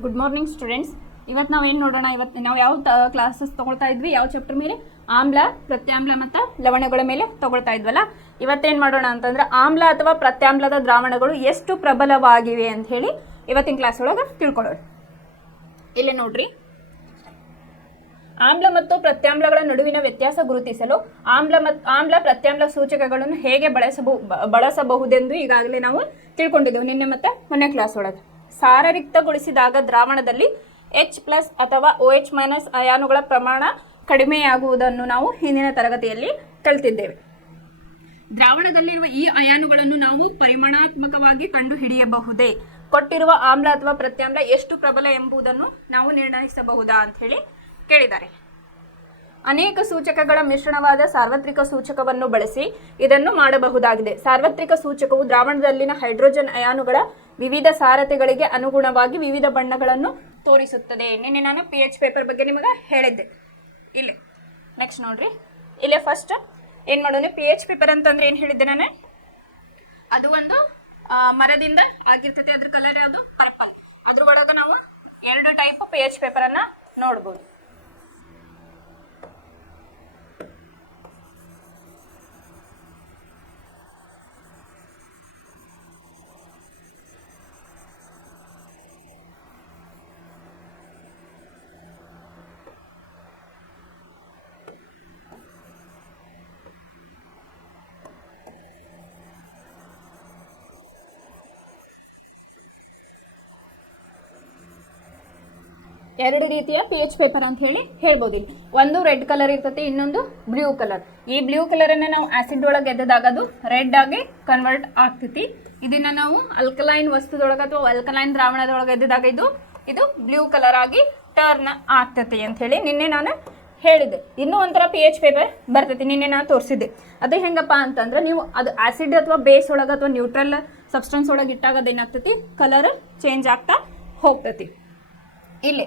Good morning students. ಇವತ್ತು ನಾವು ಏನು ನೋಡೋಣ, ಇವತ್ತು ನಾವು ಯಾವ ಕ್ಲಾಸಸ್ ತೊಗೊಳ್ತಾ ಇದ್ವಿ, ಯಾವ ಚಾಪ್ಟರ್ ಮೇಲೆ? ಆಮ್ಲ, ಪ್ರತ್ಯಾಮ್ಲ ಮತ್ತು ಲವಣಗಳ ಮೇಲೆ ತೊಗೊಳ್ತಾ ಇದ್ವಲ್ಲ. ಇವತ್ತೇನು ಮಾಡೋಣ ಅಂತಂದ್ರೆ ಆಮ್ಲ ಅಥವಾ ಪ್ರತ್ಯಾಮ್ಲದ ದ್ರಾವಣಗಳು ಎಷ್ಟು ಪ್ರಬಲವಾಗಿವೆ ಅಂತ ಹೇಳಿ ಇವತ್ತಿನ ಕ್ಲಾಸ್ ಒಳಗೆ ತಿಳ್ಕೊಳ್ಳೋಣ. ಇಲ್ಲಿ ನೋಡ್ರಿ, ಆಮ್ಲ ಮತ್ತು ಪ್ರತ್ಯಾಮ್ಲಗಳ ನಡುವಿನ ವ್ಯತ್ಯಾಸ ಗುರುತಿಸಲು ಆಮ್ಲ ಪ್ರತ್ಯಾಮ್ಲ ಸೂಚಕಗಳನ್ನು ಹೇಗೆ ಬಳಸಬಹುದೆಂದು ಈಗಾಗಲೇ ನಾವು ತಿಳ್ಕೊಂಡಿದ್ದೆವು ನಿನ್ನೆ ಮತ್ತೆ ಮೊನ್ನೆ ಕ್ಲಾಸ್ ಒಳಗೆ. ಸಾರರಿಕ್ತಗೊಳಿಸಿದಾಗ ದ್ರಾವಣದಲ್ಲಿ H+ ಅಥವಾ OH- ಅಯಾನುಗಳ ಪ್ರಮಾಣ ಕಡಿಮೆಯಾಗುವುದನ್ನು ನಾವು ಹಿಂದಿನ ತರಗತಿಯಲ್ಲಿ ಕಲಿತಿದ್ದೇವೆ. ದ್ರಾವಣದಲ್ಲಿರುವ ಈ ಅಯಾನುಗಳನ್ನು ನಾವು ಪರಿಮಾಣಾತ್ಮಕವಾಗಿ ಕಂಡುಹಿಡಿಯಬಹುದೇ? ಕೊಟ್ಟಿರುವ ಆಮ್ಲ ಅಥವಾ ಪ್ರತ್ಯಾಮ್ಲ ಎಷ್ಟು ಪ್ರಬಲ ಎಂಬುದನ್ನು ನಾವು ನಿರ್ಣಯಿಸಬಹುದಾ ಅಂತ ಹೇಳಿ ಕೇಳಿದ್ದಾರೆ. ಅನೇಕ ಸೂಚಕಗಳ ಮಿಶ್ರಣವಾದ ಸಾರ್ವತ್ರಿಕ ಸೂಚಕವನ್ನು ಬಳಸಿ ಇದನ್ನು ಮಾಡಬಹುದಾಗಿದೆ. ಸಾರ್ವತ್ರಿಕ ಸೂಚಕವು ದ್ರಾವಣದಲ್ಲಿನ ಹೈಡ್ರೋಜನ್ ಅಯಾನುಗಳ ವಿವಿಧ ಸಾರತೆಗಳಿಗೆ ಅನುಗುಣವಾಗಿ ವಿವಿಧ ಬಣ್ಣಗಳನ್ನು ತೋರಿಸುತ್ತದೆ. ನಿನ್ನೆ ನಾನು pH ಪೇಪರ್ ಬಗ್ಗೆ ನಿಮಗೆ ಹೇಳಿದ್ದೆ. ಇಲ್ಲಿ ನೆಕ್ಸ್ಟ್ ನೋಡ್ರಿ, ಇಲ್ಲೇ ಫಸ್ಟ್ ಏನು ಮಾಡೋಣ, pH ಪೇಪರ್ ಅಂತಂದ್ರೆ ಏನು ಹೇಳಿದ್ದೆ ನಾನು? ಅದು ಒಂದು ಮರದಿಂದ ಆಗಿರ್ತೈತೆ. ಅದ್ರ ಕಲರ್ ಯಾವುದು? ಪರ್ಪಲ್. ಅದ್ರ ಒಳಗೆ ನಾವು ಎರಡು ಟೈಪ್ pH ಪೇಪರನ್ನು ನೋಡ್ಬೋದು. ಎರಡು ರೀತಿಯ pH ಪೇಪರ್ ಅಂತ ಹೇಳಿ ಹೇಳ್ಬೋದು. ಒಂದು ರೆಡ್ ಕಲರ್ ಇರ್ತೈತಿ, ಇನ್ನೊಂದು ಬ್ಲೂ ಕಲರ್. ಈ ಬ್ಲೂ ಕಲರ್ ಅನ್ನ ನಾವು ಆಸಿಡ್ ಒಳಗೆ ಎದ್ದಾಗ ಅದು ರೆಡ್ ಆಗಿ ಕನ್ವರ್ಟ್ ಆಗ್ತೈತಿ. ಇದನ್ನ ನಾವು ಅಲ್ಕಲೈನ್ ವಸ್ತುದೊಳಗೆ ಅಥವಾ ಅಲ್ಕಲೈನ್ ದ್ರಾವಣದೊಳಗೆ ಎದ್ದಾಗ ಇದು ಬ್ಲೂ ಕಲರ್ ಆಗಿ ಟರ್ನ್ ಆಗ್ತೈತಿ ಅಂತ ಹೇಳಿ ನಿನ್ನೆ ನಾನು ಹೇಳಿದ್ದೆ. ಇನ್ನೂ ಒಂಥರ pH ಪೇಪರ್ ಬರ್ತೈತಿ, ನಿನ್ನೆ ನಾನು ತೋರಿಸಿದ್ದೆ. ಅದು ಹೆಂಗಪ್ಪ ಅಂತಂದ್ರೆ, ನೀವು ಅದು ಆಸಿಡ್ ಅಥವಾ ಬೇಸ್ ಒಳಗೆ ಅಥವಾ ನ್ಯೂಟ್ರಲ್ ಸಬ್ಸ್ಟೆನ್ಸ್ ಒಳಗೆ ಇಟ್ಟಾಗ ಅದೇನಾಗ್ತೈತಿ, ಕಲರ್ ಚೇಂಜ್ ಆಗ್ತಾ ಹೋಗ್ತೈತಿ. ಇಲ್ಲಿ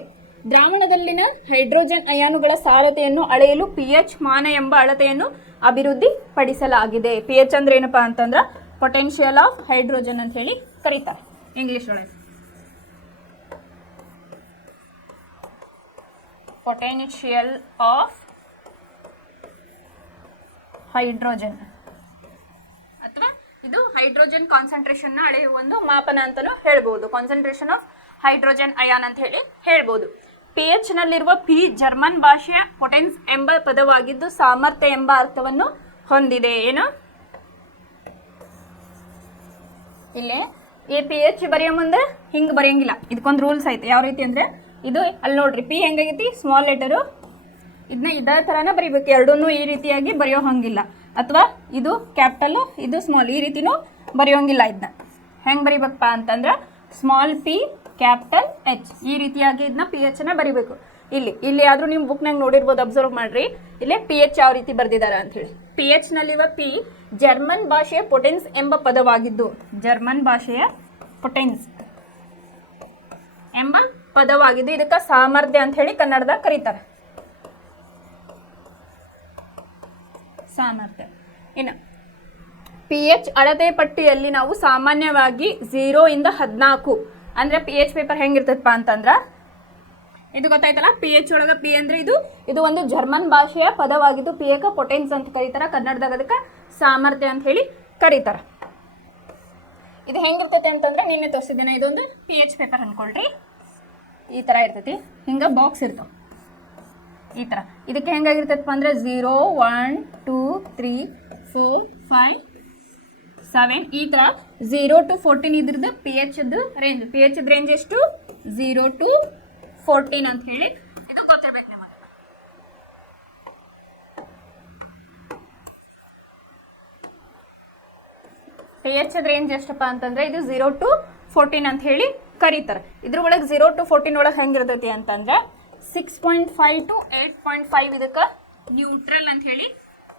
ದ್ರಾವಣದಲ್ಲಿನ ಹೈಡ್ರೋಜನ್ ಅಯಾನುಗಳ ಸಾರತೆಯನ್ನು ಅಳೆಯಲು pH ಮಾನ ಎಂಬ ಅಳತೆಯನ್ನು ಅಭಿವೃದ್ಧಿಪಡಿಸಲಾಗಿದೆ. pH ಅಂದ್ರೆ ಏನಪ್ಪಾ ಅಂತಂದ್ರೆ ಪೊಟೆನ್ಷಿಯಲ್ ಆಫ್ ಹೈಡ್ರೋಜನ್ ಅಂತ ಹೇಳಿ ಕರೀತಾರೆ ಇಂಗ್ಲಿಷ್ ಒಳಗೆ. ಪೊಟೆನ್ಷಿಯಲ್ ಆಫ್ ಹೈಡ್ರೋಜನ್ ಅಥವಾ ಇದು ಹೈಡ್ರೋಜನ್ ಕಾನ್ಸಂಟ್ರೇಷನ್ ನ ಅಳೆಯುವ ಒಂದು ಮಾಪನ ಅಂತಲೂ ಹೇಳ್ಬೋದು. ಕಾನ್ಸಂಟ್ರೇಷನ್ ಆಫ್ ಹೈಡ್ರೋಜನ್ ಅಯಾನ್ ಅಂತ ಹೇಳಿ ಹೇಳ್ಬೋದು. pH ನಲ್ಲಿರುವ P ಜರ್ಮನ್ ಭಾಷೆಯ ಪೊಟೆನ್ಸ್ ಎಂಬ ಪದವಾಗಿದ್ದು ಸಾಮರ್ಥ್ಯ ಎಂಬ ಅರ್ಥವನ್ನು ಹೊಂದಿದೆ. ಏನು ಇಲ್ಲೇ ಈ pH ಬರೆಯೋ ಮುಂದೆ ಹಿಂಗೆ ಬರೆಯಂಗಿಲ್ಲ. ಇದಕ್ಕೊಂದು ರೂಲ್ಸ್ ಐತೆ. ಯಾವ ರೀತಿ ಅಂದ್ರೆ, ಇದು ಅಲ್ಲಿ ನೋಡ್ರಿ, P ಹೆಂಗಾಗೈತಿ, ಸ್ಮಾಲ್ ಲೆಟರು. ಇದನ್ನ ಇದೇ ಥರನ ಬರಿಬೇಕು. ಎರಡನ್ನೂ ಈ ರೀತಿಯಾಗಿ ಬರೆಯೋ ಹಂಗಿಲ್ಲ. ಅಥವಾ ಇದು ಕ್ಯಾಪಿಟಲ್, ಇದು ಸ್ಮಾಲ್, ಈ ರೀತಿನೂ ಬರೆಯೋಂಗಿಲ್ಲ. ಇದನ್ನ ಹೆಂಗೆ ಬರಿಬೇಕಪ್ಪ ಅಂತಂದ್ರೆ ಸ್ಮಾಲ್ P ಕ್ಯಾಪಿಟಲ್ H, ಈ ರೀತಿಯಾಗಿ ಇದನ್ನ pH ನ ಬರಿಬೇಕು. ಇಲ್ಲಿ ಆದ್ರೂ ನೀವು ಬುಕ್ನಾಗ ನೋಡಿರ್ಬೋದು, ಅಬ್ಸರ್ವ್ ಮಾಡ್ರಿ. ಇಲ್ಲೇ pH ಯಾವ ರೀತಿ ಬರ್ದಿದ್ದಾರೆ ಅಂತ ಹೇಳಿ. pH ನಲ್ಲಿರುವ P ಜರ್ಮನ್ ಭಾಷೆಯ ಪೊಟೆನ್ಸ್ ಎಂಬ ಪದವಾಗಿದ್ದು, ಜರ್ಮನ್ ಭಾಷೆಯ ಪೊಟೆನ್ಸ್ ಎಂಬ ಪದವಾಗಿದ್ದು ಇದಕ್ಕೆ ಸಾಮರ್ಥ್ಯ ಅಂತ ಹೇಳಿ ಕನ್ನಡದಾಗ ಕರೀತಾರೆ. ಸಾಮರ್ಥ್ಯ. ಇನ್ನು pH ಅಳತೆ ಪಟ್ಟಿಯಲ್ಲಿ ನಾವು ಸಾಮಾನ್ಯವಾಗಿ 0 ಇಂದ 14 ಅಂದ್ರೆ pH ಪೇಪರ್ ಹೆಂಗಿರ್ತೈತಪ್ಪ ಅಂತಂದ್ರ, ಇದು ಗೊತ್ತಾಯ್ತಲ್ಲ, pH ಒಳಗ P ಅಂದ್ರೆ ಇದು ಒಂದು ಜರ್ಮನ್ ಭಾಷೆಯ ಪದವಾಗಿದ್ದು P ಗೆ ಪೊಟೆನ್ಸ್ ಅಂತ ಕರೀತಾರ. ಕನ್ನಡದಾಗ ಅದಕ್ಕೆ ಸಾಮರ್ಥ್ಯ ಅಂತ ಹೇಳಿ ಕರೀತಾರ. ಇದು ಹೆಂಗಿರ್ತೈತೆ ಅಂತಂದ್ರೆ ನಿನ್ನೆ ತೋರಿಸಿದ್ದೇನೆ. ಇದೊಂದು pH ಪೇಪರ್ ಅನ್ಕೊಳ್ರಿ. ಈ ತರ ಇರ್ತೈತಿ, ಹಿಂಗ ಬಾಕ್ಸ್ ಇರ್ತಾವ ಈ ತರ. ಇದಕ್ಕೆ ಹೆಂಗಾಗಿರ್ತೈತಪ್ಪ ಅಂದ್ರೆ 0, 1, 2, 3, 4, 5, 7 ಈ ತರ 0 to 14 ಇದ್ರದ್ದು pH ರೇಂಜ್. pH ರೇಂಜ್ ಎಷ್ಟು? 0 to 14 ಅಂತ ಹೇಳಿ ಇದು ಗೊತ್ತಿರ್ಬೇಕು ನಿಮಗೆ. pH ರೇಂಜ್ ಎಷ್ಟಪ್ಪ ಅಂತಂದ್ರೆ ಇದು 0 to 14 ಅಂತ ಹೇಳಿ ಕರೀತಾರೆ. ಇದ್ರ ಒಳಗೆ 0 to 14 ಒಳಗೆ ಹೆಂಗಿರ್ತೈತಿ ಅಂತಂದ್ರೆ 6.5 to 8.5 ಇದಕ್ಕೆ ನ್ಯೂಟ್ರಲ್ ಅಂತ ಹೇಳಿ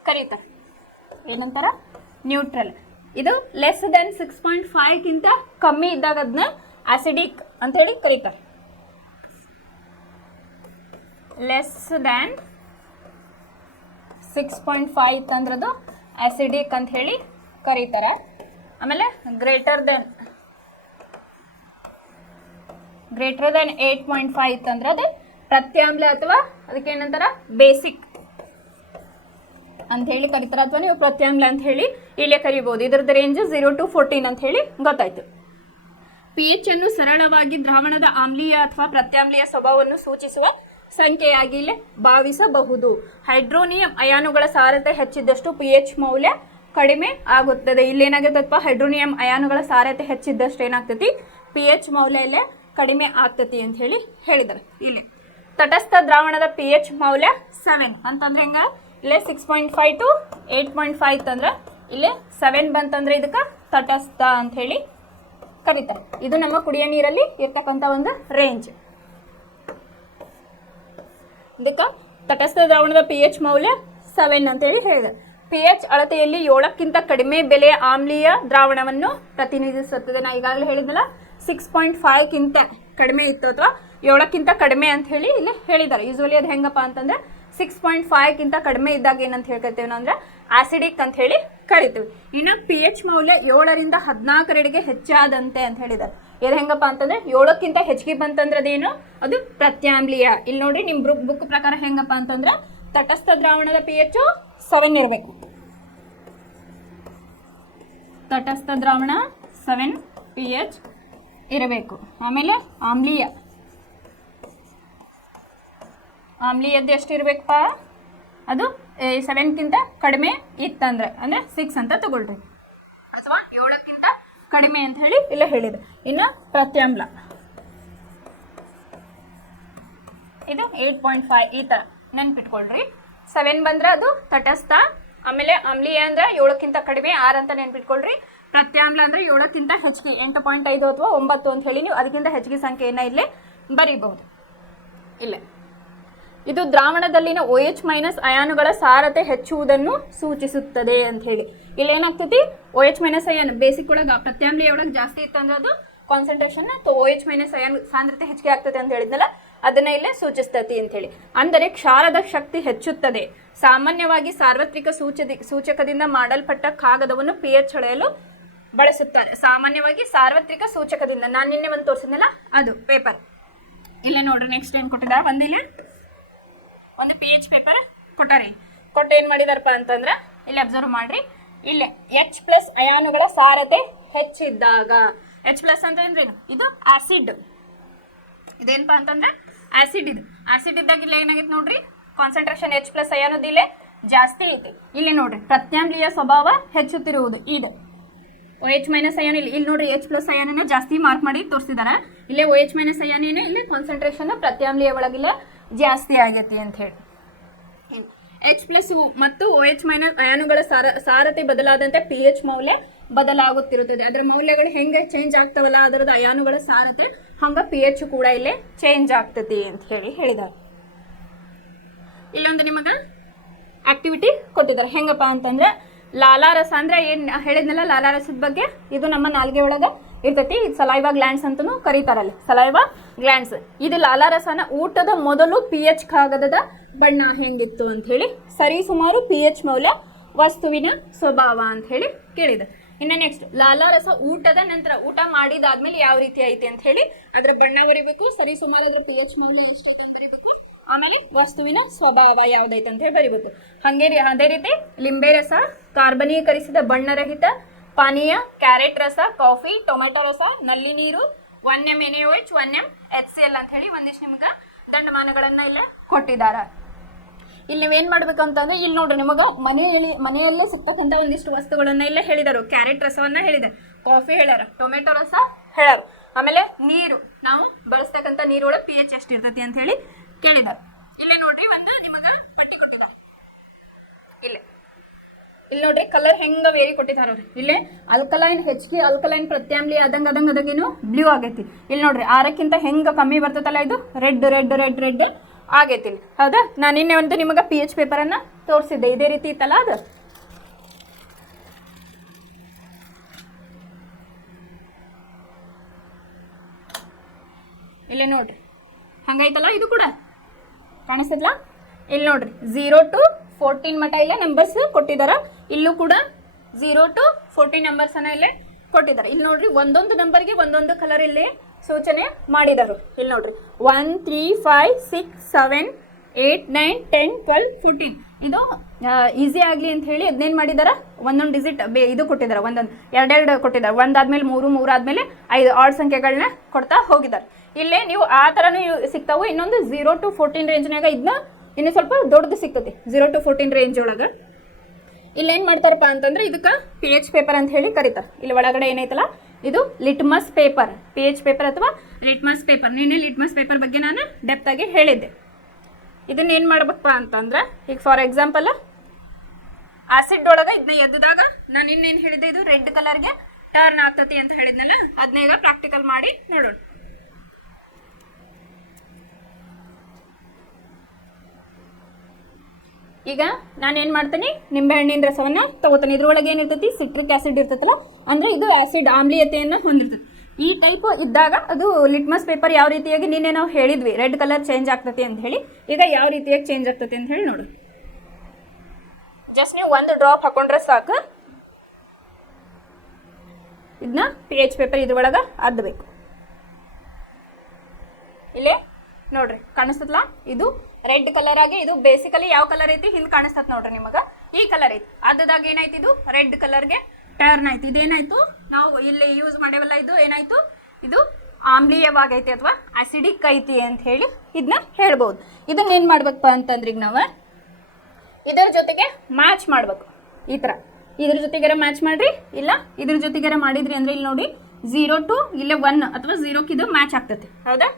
ಕರೀತಾರೆ. ಏನಂತಾರ? ನ್ಯೂಟ್ರಲ್. ಇದು ಲೆಸ್ ದೆನ್ 6.5 ಗಿಂತ ಕಮ್ಮಿ ಇದ್ದಾಗ ಅದನ್ನ ಆಸಿಡಿಕ್ ಅಂತ ಹೇಳಿ ಕರೀತಾರೆ. ಲೆಸ್ ದ್ಯಾನ್ 6.5 ಅಂದ್ರದು ಆಸಿಡಿಕ್ ಅಂತ ಹೇಳಿ ಕರೀತಾರೆ. ಆಮೇಲೆ ಗ್ರೇಟರ್ ದೆನ್ ಗ್ರೇಟರ್ ದೆನ್ 8.5 ಇತ್ತಂದ್ರೆ ಅದು ಪ್ರತ್ಯಾಮ್ಲ ಅಥವಾ ಅದಕ್ಕೆ ಏನಂತಾರ ಬೇಸಿಕ್ ಅಂತ ಹೇಳಿ ಕರೀತಾರೆ, ಅಥವಾ ನೀವು ಪ್ರತ್ಯಾಮ್ಲ ಅಂತ ಹೇಳಿ ಇಲ್ಲೇ ಕರಿಬಹುದು. ಇದರದ ರೇಂಜ್ 0 to 14 ಅಂತ ಹೇಳಿ ಗೊತ್ತಾಯ್ತು. pH ಅನ್ನು ಸರಳವಾಗಿ ದ್ರಾವಣದ ಆಮ್ಲೀಯ ಅಥವಾ ಪ್ರತ್ಯಾಮ್ಲೀಯ ಸ್ವಭಾವವನ್ನು ಸೂಚಿಸುವ ಸಂಖ್ಯೆಯಾಗಿ ಇಲ್ಲಿ ಭಾವಿಸಬಹುದು. ಹೈಡ್ರೋನಿಯಂ ಅಯಾನುಗಳ ಸಾರತೆ ಹೆಚ್ಚಿದ್ದಷ್ಟು pH ಮೌಲ್ಯ ಕಡಿಮೆ ಆಗುತ್ತದೆ. ಇಲ್ಲೇನಾಗುತ್ತಪ್ಪ, ಹೈಡ್ರೋನಿಯಂ ಅಯಾನುಗಳ ಸಾರತೆ ಹೆಚ್ಚಿದ್ದಷ್ಟು ಏನಾಗ್ತತಿ, pH ಮೌಲ್ಯ ಇಲ್ಲೇ ಕಡಿಮೆ ಆಗ್ತತಿ ಅಂತ ಹೇಳಿ ಹೇಳಿದ್ದಾರೆ. ಇಲ್ಲಿ ತಟಸ್ಥ ದ್ರಾವಣದ pH ಮೌಲ್ಯ 7 ಅಂತಂದ್ರೆ ಹೆಂಗ, ಇಲ್ಲೇ 6.5 to 8.5 ಅಂತಂದ್ರೆ ಇಲ್ಲೇ 7 ಬಂತಂದ್ರೆ ಇದಕ್ಕೆ ತಟಸ್ಥ ಅಂತ ಹೇಳಿ ಕರೀತಾರೆ. ಇದು ನಮ್ಮ ಕುಡಿಯೋ ನೀರಲ್ಲಿ ಇರ್ತಕ್ಕಂಥ ಒಂದು ರೇಂಜ್. ಇದಕ್ಕೆ ತಟಸ್ಥ ದ್ರಾವಣದ pH ಮೌಲ್ಯ 7 ಅಂತ ಹೇಳಿ ಹೇಳಿದೆ. pH ಅಳತೆಯಲ್ಲಿ 7ಕ್ಕಿಂತ ಕಡಿಮೆ ಬೆಲೆಯ ಆಮ್ಲೀಯ ದ್ರಾವಣವನ್ನು ಪ್ರತಿನಿಧಿಸುತ್ತದೆ. ನಾ ಈಗಾಗಲೇ ಹೇಳಿದ್ನಲ್ಲ, 6.5ಕ್ಕಿಂತ ಕಡಿಮೆ ಇತ್ತು ಅಥವಾ 7ಕ್ಕಿಂತ ಕಡಿಮೆ ಅಂತ ಹೇಳಿ ಇಲ್ಲಿ ಹೇಳಿದ್ದಾರೆ. ಯೂಸ್ವಲಿ ಅದು ಹೆಂಗಪ್ಪ ಅಂತಂದ್ರೆ 6.5ಕ್ಕಿಂತ ಕಡಿಮೆ ಇದ್ದಾಗ ಏನಂತ ಹೇಳ್ಕೊತೀವಿ ನಾವು ಅಂದ್ರೆ ಆಸಿಡಿಕ್ ಅಂತ ಹೇಳಿ ಕರಿತೀವಿ. ಇನ್ನು pH ಮೌಲ್ಯ 7ರಿಂದ 14 ಹೆಚ್ಚಾದಂತೆ ಅಂತ ಹೇಳಿದ್ದಾರೆ. ಇದು ಹೆಂಗಪ್ಪ ಅಂತಂದ್ರೆ 7ಕ್ಕಿಂತ ಹೆಚ್ಚಿಗೆ ಬಂತಂದ್ರೆ ಅದೇನು, ಅದು ಪ್ರತ್ಯಾಮ್ಲೀಯ. ಇಲ್ಲಿ ನೋಡ್ರಿ ನಿಮ್ಮ ಬುಕ್ ಪ್ರಕಾರ ಹೆಂಗಪ್ಪ ಅಂತಂದ್ರೆ ತಟಸ್ಥ ದ್ರಾವಣದ pH 7 ಇರಬೇಕು. ತಟಸ್ಥ ದ್ರಾವಣ 7 pH ಇರಬೇಕು. ಆಮೇಲೆ ಆಮ್ಲೀಯದ್ದು ಎಷ್ಟು ಇರಬೇಕಪ್ಪ, ಅದು 7ಕ್ಕಿಂತ ಕಡಿಮೆ ಇತ್ತಂದ್ರೆ ಅಂದರೆ 6 ಅಂತ ತಗೊಳ್ರಿ, ಅಥವಾ 7ಕ್ಕಿಂತ ಕಡಿಮೆ ಅಂತ ಹೇಳಿ ಇಲ್ಲ ಹೇಳಿದೆ. ಇನ್ನು ಪ್ರತ್ಯಾಮ್ಲ ಇದು 8.5 ಈ ಥರ ನೆನ್ಪಿಟ್ಕೊಳ್ರಿ. 7 ಬಂದ್ರೆ ಅದು ತಟಸ್ಥ, ಆಮೇಲೆ ಆಮ್ಲೀಯ ಅಂದ್ರೆ 7ಕ್ಕಿಂತ ಕಡಿಮೆ 6 ಅಂತ ನೆನ್ಪಿಟ್ಕೊಳ್ರಿ. ಪ್ರತ್ಯಾಮ್ಲ ಅಂದ್ರೆ 7ಕ್ಕಿಂತ ಹೆಚ್ಚಿಗೆ 8.5 ಅಥವಾ 9 ಅಂತ ಹೇಳಿ ನೀವು ಅದಕ್ಕಿಂತ ಹೆಚ್ಚಿಗೆ ಸಂಖ್ಯೆಯನ್ನು ಇಲ್ಲೇ ಬರೀಬಹುದು. ಇಲ್ಲ, ಇದು ದ್ರಾವಣದಲ್ಲಿನ OH- ಅಯಾನುಗಳ ಸಾರತೆ ಹೆಚ್ಚುವುದನ್ನು ಸೂಚಿಸುತ್ತದೆ ಅಂತ ಹೇಳಿ. ಇಲ್ಲಿ ಏನಾಗ್ತೈತಿ, OH- ಅಯಾನು ಬೇಸಿಕ್ ಒಳಗೆ ಪ್ರತ್ಯಾಮ್ಲೀಯ ಒಳಗೆ ಜಾಸ್ತಿ ಇತ್ತಂದ್ರೆ ಅದು ಕಾನ್ಸಂಟ್ರೇಷನ್ ಅಥವಾ OH- ಅಯಾನು ಸಾಂದ್ರತೆ ಹೆಚ್ಚಿಗೆ ಆಗ್ತದೆ ಅಂತ ಹೇಳಿದ್ನಲ್ಲ, ಅದನ್ನ ಇಲ್ಲೇ ಸೂಚಿಸ್ತತಿ ಅಂತ ಹೇಳಿ. ಅಂದರೆ ಕ್ಷಾರದ ಶಕ್ತಿ ಹೆಚ್ಚುತ್ತದೆ. ಸಾಮಾನ್ಯವಾಗಿ ಸಾರ್ವತ್ರಿಕ ಸೂಚಕದಿಂದ ಮಾಡಲ್ಪಟ್ಟ ಕಾಗದವನ್ನು pH ಅಳೆಯಲು ಬಳಸುತ್ತಾರೆ. ಸಾಮಾನ್ಯವಾಗಿ ಸಾರ್ವತ್ರಿಕ ಸೂಚಕದಿಂದ, ನಾನು ನಿನ್ನೆ ಒಂದು ತೋರಿಸಿದ್ನಲ್ಲ ಅದು ಪೇಪರ್. ಇಲ್ಲ ನೋಡ್ರಿ, ನೆಕ್ಸ್ಟ್ ಏನು ಕೊಟ್ಟಿದ್ದಾರೆ, ಒಂದು pH ಪೇಪರ್ ಕೊಟ್ಟಾರೆ. ಕೊಟ್ಟು ಏನು ಮಾಡಿದಾರಪ್ಪ ಅಂತಂದ್ರೆ ಇಲ್ಲಿ ಅಬ್ಸರ್ವ್ ಮಾಡ್ರಿ, ಇಲ್ಲೇ H+ ಅಯಾನುಗಳ ಸಾರತೆ ಹೆಚ್ಚಿದ್ದಾಗ, H+ ಅಂತಂದ್ರೆ ಇದು ಆಸಿಡ್, ಇದೇನಪ್ಪ ಅಂತಂದ್ರೆ ಆಸಿಡ್. ಇದು ಆಸಿಡ್ ಇದ್ದಾಗ ಇಲ್ಲಿ ಏನಾಗೈತೆ ನೋಡ್ರಿ, ಕಾನ್ಸಂಟ್ರೇಷನ್ H+ ಅಯಾನದ ಇಲ್ಲೇ ಜಾಸ್ತಿ ಐತೆ. ಇಲ್ಲಿ ನೋಡ್ರಿ ಪ್ರತ್ಯಾಮ್ಲೀಯ ಸ್ವಭಾವ ಹೆಚ್ಚುತ್ತಿರುವುದು ಇದೆ. OH- ಅಯಾನು ಇಲ್ಲಿ ನೋಡ್ರಿ H+ ಅಯಾನನ್ನ ಜಾಸ್ತಿ ಮಾರ್ಕ್ ಮಾಡಿ ತೋರಿಸಿದಾರೆ. ಇಲ್ಲೇ OH- ಅಯಾನೇನೆ ಇಲ್ಲಿ ಕಾನ್ಸಂಟ್ರೇಷನ್ ಪ್ರತ್ಯಾಮ್ಲೀಯ ಒಳಗಿಲ್ಲ ಜಾಸ್ತಿ ಆಗೈತಿ ಅಂತ ಹೇಳಿ. H+ ಮತ್ತು OH- ಅಯಾನುಗಳ ಸಾರತೆ ಬದಲಾದಂತೆ pH ಮೌಲ್ಯ ಬದಲಾಗುತ್ತಿರುತ್ತದೆ. ಅದರ ಮೌಲ್ಯಗಳು ಹೆಂಗೆ ಚೇಂಜ್ ಆಗ್ತಾವಲ್ಲ, ಅದರದ ಅಯಾನುಗಳ ಸಾರತೆ ಹಂಗ pH ಕೂಡ ಇಲ್ಲೇ ಚೇಂಜ್ ಆಗ್ತತಿ ಅಂತ ಹೇಳಿ ಹೇಳಿದ್ದಾರೆ. ಇಲ್ಲೊಂದು ನಿಮಗೆ ಆಕ್ಟಿವಿಟಿ ಕೊಟ್ಟಿದ್ದಾರೆ. ಹೆಂಗಪ್ಪ ಅಂತಂದ್ರೆ ಲಾಲಾರಸ ಅಂದ್ರೆ ಏನು ಹೇಳಿದ್ನಲ್ಲ, ಲಾಲಾರಸದ ಬಗ್ಗೆ, ಇದು ನಮ್ಮ ನಾಲ್ಗೆ ಒಳಗೆ ಇರ್ತೈತಿ. ಇದು ಸಲೈವಾ ಗ್ಲ್ಯಾಂಡ್ಸ್ ಅಂತಲೂ ಕರೀತಾರಲ್ಲಿ, ಸಲೈವಾ ಗ್ಲ್ಯಾಂಡ್ಸ್. ಇದು ಲಾಲಾರಸನ ಊಟದ ಮೊದಲು pH ಕಾಗದದ ಬಣ್ಣ ಹೆಂಗಿತ್ತು ಅಂತ ಹೇಳಿ ಸರಿಸುಮಾರು pH ಮೌಲ್ಯ ವಸ್ತುವಿನ ಸ್ವಭಾವ ಅಂತ ಹೇಳಿ ಕೇಳಿದೆ. ಇನ್ನು ನೆಕ್ಸ್ಟ್ ಲಾಲಾರಸ ಊಟದ ನಂತರ, ಊಟ ಮಾಡಿದಾದ್ಮೇಲೆ ಯಾವ ರೀತಿ ಐತಿ ಅಂತ ಹೇಳಿ ಅದರ ಬಣ್ಣ ಬರಿಬೇಕು, ಸರಿಸುಮಾರು ಅದರ pH ಮೌಲ್ಯ ಎಷ್ಟೈತೆ ಅಂತ ಬರಿಬೇಕು, ಆಮೇಲೆ ವಸ್ತುವಿನ ಸ್ವಭಾವ ಯಾವ್ದೈತೆ ಅಂತ ಹೇಳಿ ಬರಿಬೇಕು. ಅದೇ ರೀತಿ ಲಿಂಬೆ ರಸ, ಕಾರ್ಬನೀಕರಿಸಿದ ಬಣ್ಣರಹಿತ ಪಾನೀಯ, ಕ್ಯಾರೆಟ್ ರಸ, ಕಾಫಿ, ಟೊಮೆಟೊ ರಸ, ನಲ್ಲಿ ನೀರು, 1M NaOH, 1M HCl ಅಂತ ಹೇಳಿ ಒಂದಿಷ್ಟು ನಿಮ್ಗೆ ದಂಡಮಾನಗಳನ್ನ ಇಲ್ಲೇ ಕೊಟ್ಟಿದ್ದಾರೆ. ಇಲ್ಲಿ ನೀವೇನು ಮಾಡ್ಬೇಕು ಅಂತಂದ್ರೆ, ಇಲ್ಲಿ ನೋಡ್ರಿ ನಿಮಗೆ ಮನೆಯಲ್ಲೇ ಸಿಗ್ತಕ್ಕಂಥ ಒಂದಿಷ್ಟು ವಸ್ತುಗಳನ್ನ ಇಲ್ಲೇ ಹೇಳಿದರು. ಕ್ಯಾರೆಟ್ ರಸವನ್ನ ಹೇಳಿದೆ, ಕಾಫಿ ಹೇಳ್ಯಾರ, ಟೊಮೆಟೊ ರಸ ಹೇಳ್ಯಾರ, ಆಮೇಲೆ ನೀರು, ನಾವು ಬಳಸ್ತಕ್ಕಂಥ ನೀರೊಳಗೆ pH ಎಷ್ಟು ಇರ್ತೈತಿ ಅಂತ ಹೇಳಿ ಕೇಳಿದ್ದಾರೆ. ಇಲ್ಲೇ ನೋಡ್ರಿ ಒಂದು ನಿಮಗೆ ಪಟ್ಟಿ ಕೊಟ್ಟಿದ್ದಾರೆ. ಇಲ್ಲಿ ನೋಡ್ರಿ ಕಲರ್ ಹೆಂಗ ವೇರಿ ಕೊಟ್ಟಿದ್ದಾರೆ ಅವ್ರಿ. ಇಲ್ಲೇ ಅಲ್ಕಲೈನ್ ಹೆಚ್ಚಿಗೆ ಅಲ್ಕಲೈನ್ ಪ್ರತ್ಯಾಮ್ಲೀಯ ಅದಂಗೇನು ಬ್ಲೂ ಆಗೈತಿ. ಇಲ್ಲಿ ನೋಡ್ರಿ 6ಕ್ಕಿಂತ ಹೆಂಗ ಕಮ್ಮಿ ಬರ್ತೈತಲ್ಲ, ಇದು ರೆಡ್ ರೆಡ್ ರೆಡ್ ರೆಡ್ ಆಗೈತಿ ಇಲ್ಲಿ. ಹೌದಾ, ನಾನು ನಿನ್ನೆ ಒಂದು ನಿಮಗೆ pH ಪೇಪರನ್ನು ತೋರಿಸಿದ್ದೆ, ಇದೇ ರೀತಿ ಇತ್ತಲ್ಲ ಅದು. ಇಲ್ಲೇ ನೋಡ್ರಿ ಹಂಗೈತಲ್ಲ, ಇದು ಕೂಡ ಕಾಣಿಸ್ತದಲ್ಲ. ಇಲ್ಲಿ ನೋಡ್ರಿ 0 to 14 ಮಟ್ಟ ಇಲ್ಲೇ ನಂಬರ್ಸ್ ಕೊಟ್ಟಿದ್ದಾರೆ. ಇಲ್ಲೂ ಕೂಡ 0 to 14 ನಂಬರ್ಸ್ ಅನ್ನ ಇಲ್ಲೇ ಕೊಟ್ಟಿದ್ದಾರೆ. ಇಲ್ಲಿ ನೋಡ್ರಿ ಒಂದೊಂದು ನಂಬರ್ಗೆ ಒಂದೊಂದು ಕಲರ್ ಇಲ್ಲಿ ಸೂಚನೆ ಮಾಡಿದರು. ಇಲ್ಲಿ ನೋಡ್ರಿ 1 3 5 6 7 8 9 10 12 14 ಇದು ಈಸಿ ಆಗಲಿ ಅಂತ ಹೇಳಿ ಅದನ್ನೇನು ಮಾಡಿದಾರ ಒಂದೊಂದು ಡಿಜಿಟ್ ಇದು ಕೊಟ್ಟಿದ್ದಾರೆ, ಒಂದೊಂದು ಎರಡೆರಡು ಕೊಟ್ಟಿದ್ದಾರೆ, ಒಂದಾದ್ಮೇಲೆ 3 3 ಆದ್ಮೇಲೆ 5 ಆಡ್ ಸಂಖ್ಯೆಗಳನ್ನ ಕೊಡ್ತಾ ಹೋಗಿದ್ದಾರೆ. ಇಲ್ಲೇ ನೀವು ಆ ಥರನೂ ಸಿಗ್ತಾವು. ಇನ್ನೊಂದು 0 to 14 ರೇಂಜ್ನಾಗ ಇದನ್ನ ಇನ್ನು ಸ್ವಲ್ಪ ದೊಡ್ಡದು ಸಿಗ್ತದೆ 0 to 14 ರೇಂಜ್ ಒಳಗೆ. ಇಲ್ಲೇನು ಮಾಡ್ತಾರಪ್ಪ ಅಂತಂದ್ರೆ ಇದಕ್ಕೆ PH ಪೇಪರ್ ಅಂತ ಹೇಳಿ ಕರೀತಾರೆ. ಇಲ್ಲಿ ಒಳಗಡೆ ಏನೈತಲ್ಲ ಇದು ಲಿಟ್ಮಸ್ ಪೇಪರ್, PH ಪೇಪರ್ ಅಥವಾ ಲಿಟ್ಮಸ್ ಪೇಪರ್. ನಿನ್ನೆ ಲಿಟ್ಮಸ್ ಪೇಪರ್ ಬಗ್ಗೆ ನಾನು ಡೆಪ್ತ್ ಆಗಿ ಹೇಳಿದ್ದೆ. ಇದನ್ನ ಏನು ಮಾಡ್ಬೇಕಪ್ಪ ಅಂತಂದ್ರೆ ಈಗ ಫಾರ್ ಎಕ್ಸಾಂಪಲ್ ಆಸಿಡ್ ಒಳಗೆ ಇದನ್ನ ಎದ್ದಾಗ ನಾನು ಇನ್ನೇನು ಹೇಳಿದ್ದೆ, ಇದು ರೆಡ್ ಕಲರ್ಗೆ ಟರ್ನ್ ಆಗ್ತತಿ ಅಂತ ಹೇಳಿದ್ನಲ್ಲ, ಅದನ್ನ ಈಗ ಪ್ರಾಕ್ಟಿಕಲ್ ಮಾಡಿ ನೋಡೋಣ. ಈಗ ನಾನು ಏನು ಮಾಡ್ತೀನಿ, ನಿಂಬೆಹಣ್ಣಿನ ರಸವನ್ನು ತಗೋತೀನಿ. ಇದ್ರೊಳಗೆ ಏನಿರ್ತೈತಿ ಸಿಟ್ರಿಕ್ ಆಸಿಡ್ ಇರ್ತೈತಲ್ಲ, ಅಂದರೆ ಇದು ಆಸಿಡ್ ಆಮ್ಲೀಯತೆಯನ್ನು ಹೊಂದಿರ್ತೈತಿ. ಈ ಟೈಪ್ ಇದ್ದಾಗ ಅದು ಲಿಟ್ಮಸ್ ಪೇಪರ್ ಯಾವ ರೀತಿಯಾಗಿ ನಿನ್ನೆ ನಾವು ಹೇಳಿದ್ವಿ ರೆಡ್ ಕಲರ್ ಚೇಂಜ್ ಆಗ್ತತಿ ಅಂತ ಹೇಳಿ, ಈಗ ಯಾವ ರೀತಿಯಾಗಿ ಚೇಂಜ್ ಆಗ್ತತಿ ಅಂತ ಹೇಳಿ ನೋಡು. ಜಸ್ಟ್ ನೀವು ಒಂದು ಡ್ರಾಪ್ ಹಾಕೊಂಡ್ರೆ ಸಾಕು. ಇದನ್ನ PH ಪೇಪರ್ ಇದ್ರೊಳಗೆ ಅದ್ದಬೇಕು. ಇಲ್ಲೇ ನೋಡ್ರಿ ಕಾಣಿಸ್ತದಲ್ಲ, ಇದು ರೆಡ್ ಕಲರ್ ಆಗಿ, ಇದು ಬೇಸಿಕಲಿ ಯಾವ ಕಲರ್ ಐತಿ ಹಿಂದೆ ಕಾಣಿಸ್ತದ ನೋಡ್ರಿ ನಿಮಗೆ, ಈ ಕಲರ್ ಐತಿ. ಅದಾಗ ಏನಾಯ್ತು, ಇದು ರೆಡ್ ಕಲರ್ಗೆ ಟರ್ನ್ ಆಯ್ತು. ಇದೇನಾಯ್ತು, ನಾವು ಇಲ್ಲಿ ಯೂಸ್ ಮಾಡೇವಲ್ಲ, ಇದು ಏನಾಯ್ತು, ಇದು ಆಮ್ಲೀಯವಾಗೈತಿ ಅಥವಾ ಅಸಿಡಿಕ್ ಐತಿ ಅಂತ ಹೇಳಿ ಇದನ್ನ ಹೇಳ್ಬೋದು. ಇದನ್ನ ಏನು ಮಾಡ್ಬೇಕಪ್ಪ ಅಂತಂದ್ರೆ ಈಗ ನಾವು ಇದರ ಜೊತೆಗೆ ಮ್ಯಾಚ್ ಮಾಡ್ಬೇಕು. ಈ ಥರ ಇದ್ರ ಜೊತೆಗಾರ ಮ್ಯಾಚ್ ಮಾಡ್ರಿ, ಇಲ್ಲ ಇದ್ರ ಜೊತೆಗಾರ ಮಾಡಿದ್ರಿ ಅಂದ್ರೆ ಇಲ್ಲಿ ನೋಡಿ 0 to ಇಲ್ಲೇ 1 ಅಥವಾ 0ಕ್ಕೆ ಇದು ಮ್ಯಾಚ್ ಆಗ್ತೈತಿ. ಹೌದಾ,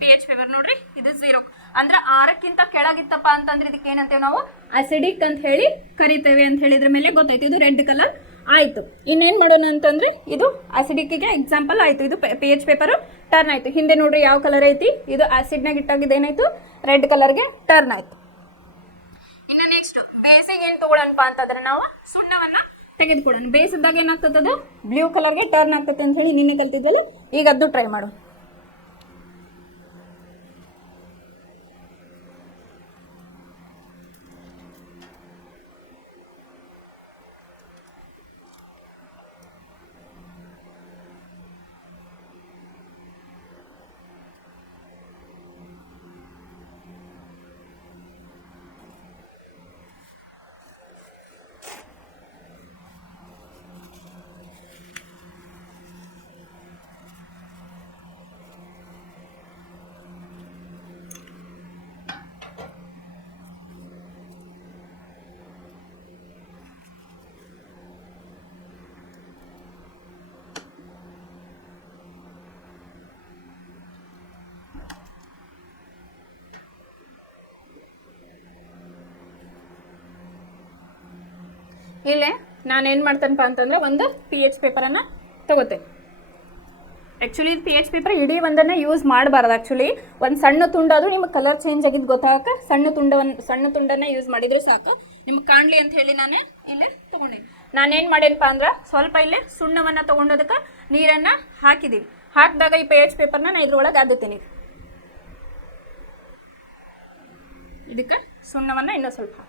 PH ಪೇಪರ್ ನೋಡ್ರಿ ಇದು 0 ಅಂದ್ರೆ 6ಕ್ಕಿಂತ ಕೆಳಗಿತ್ತಪ್ಪ ಅಂತಂದ್ರೆ ಇದಕ್ಕೆ ಏನಂತೇವೆ ನಾವು ಅಸಿಡಿಕ್ ಅಂತ ಹೇಳಿ ಕರಿತೇವೆ ಅಂತ ಹೇಳಿದ್ರ ಮೇಲೆ ಗೊತ್ತಾಯ್ತು. ಇದು ರೆಡ್ ಕಲರ್ ಆಯ್ತು. ಇನ್ನೇನು ಮಾಡೋಣ ಅಂತಂದ್ರೆ ಇದು ಅಸಿಡಿಕ್ಗೆ ಎಕ್ಸಾಂಪಲ್ ಆಯ್ತು. ಇದು PH ಪೇಪರ್ ಟರ್ನ್ ಆಯ್ತು. ಹಿಂದೆ ನೋಡ್ರಿ ಯಾವ ಕಲರ್ ಐತಿ, ಇದು ಆಸಿಡ್ನಾಗ ಇಟ್ಟಾಗಿದ್ದು ಏನಾಯ್ತು ರೆಡ್ ಕಲರ್ಗೆ ಟರ್ನ್ ಆಯ್ತು. ಇನ್ನು ನೆಕ್ಸ್ಟ್ ಬೇಸಿಗೆ ಏನು ತಗೊಳ್ಳೋಣಪ್ಪ ಅಂತಂದ್ರೆ ನಾವು ಸುಣ್ಣವನ್ನ ತೆಗೆದುಕೊಳ್ಳೋಣ. ಬೇಸಿದಾಗ ಏನಾಗ್ತದೆ, ಅದು ಬ್ಲೂ ಕಲರ್ಗೆ ಟರ್ನ್ ಆಗ್ತದೆ ಅಂತ ಹೇಳಿ ನಿನ್ನೆ ಕಲ್ತಿದ್ವಲ್ಲ, ಈಗ ಅದು ಟ್ರೈ ಮಾಡು. ಇಲ್ಲೇ ನಾನೇನು ಮಾಡ್ತೇನಪ್ಪ ಅಂತಂದ್ರೆ ಒಂದು PH ಪೇಪರನ್ನು ತಗೋತೇನೆ. ಆ್ಯಕ್ಚುಲಿ PH ಪೇಪರ್ ಇಡೀ ಒಂದನ್ನು ಯೂಸ್ ಮಾಡಬಾರ್ದು. ಆ್ಯಕ್ಚುಲಿ ಒಂದು ಸಣ್ಣ ತುಂಡಾದರೂ ನಿಮಗೆ ಕಲರ್ ಚೇಂಜ್ ಆಗಿದ್ದು ಗೊತ್ತಾಗಕ್ಕೆ ಸಣ್ಣ ತುಂಡನ್ನು ಯೂಸ್ ಮಾಡಿದರೆ ಸಾಕು, ನಿಮ್ಗೆ ಕಾಣಲಿ ಅಂತ ಹೇಳಿ ನಾನು ಇಲ್ಲಿ ತೊಗೊಂಡಿನಿ. ನಾನೇನು ಮಾಡೇನಪ್ಪ ಅಂದ್ರೆ ಸ್ವಲ್ಪ ಇಲ್ಲಿ ಸುಣ್ಣವನ್ನು ತೊಗೊಂಡೋದಕ್ಕೆ ನೀರನ್ನು ಹಾಕಿದ್ದೀವಿ. ಹಾಕಿದಾಗ ಈ PH ಪೇಪರ್ನ ನಾನು ಇದ್ರೊಳಗೆ ಅದ್ದುತ್ತೀನಿ. ಇದಕ್ಕೆ ಸುಣ್ಣವನ್ನು ಇನ್ನೂ ಸ್ವಲ್ಪ ಹಾಕ್ತೀನಿ.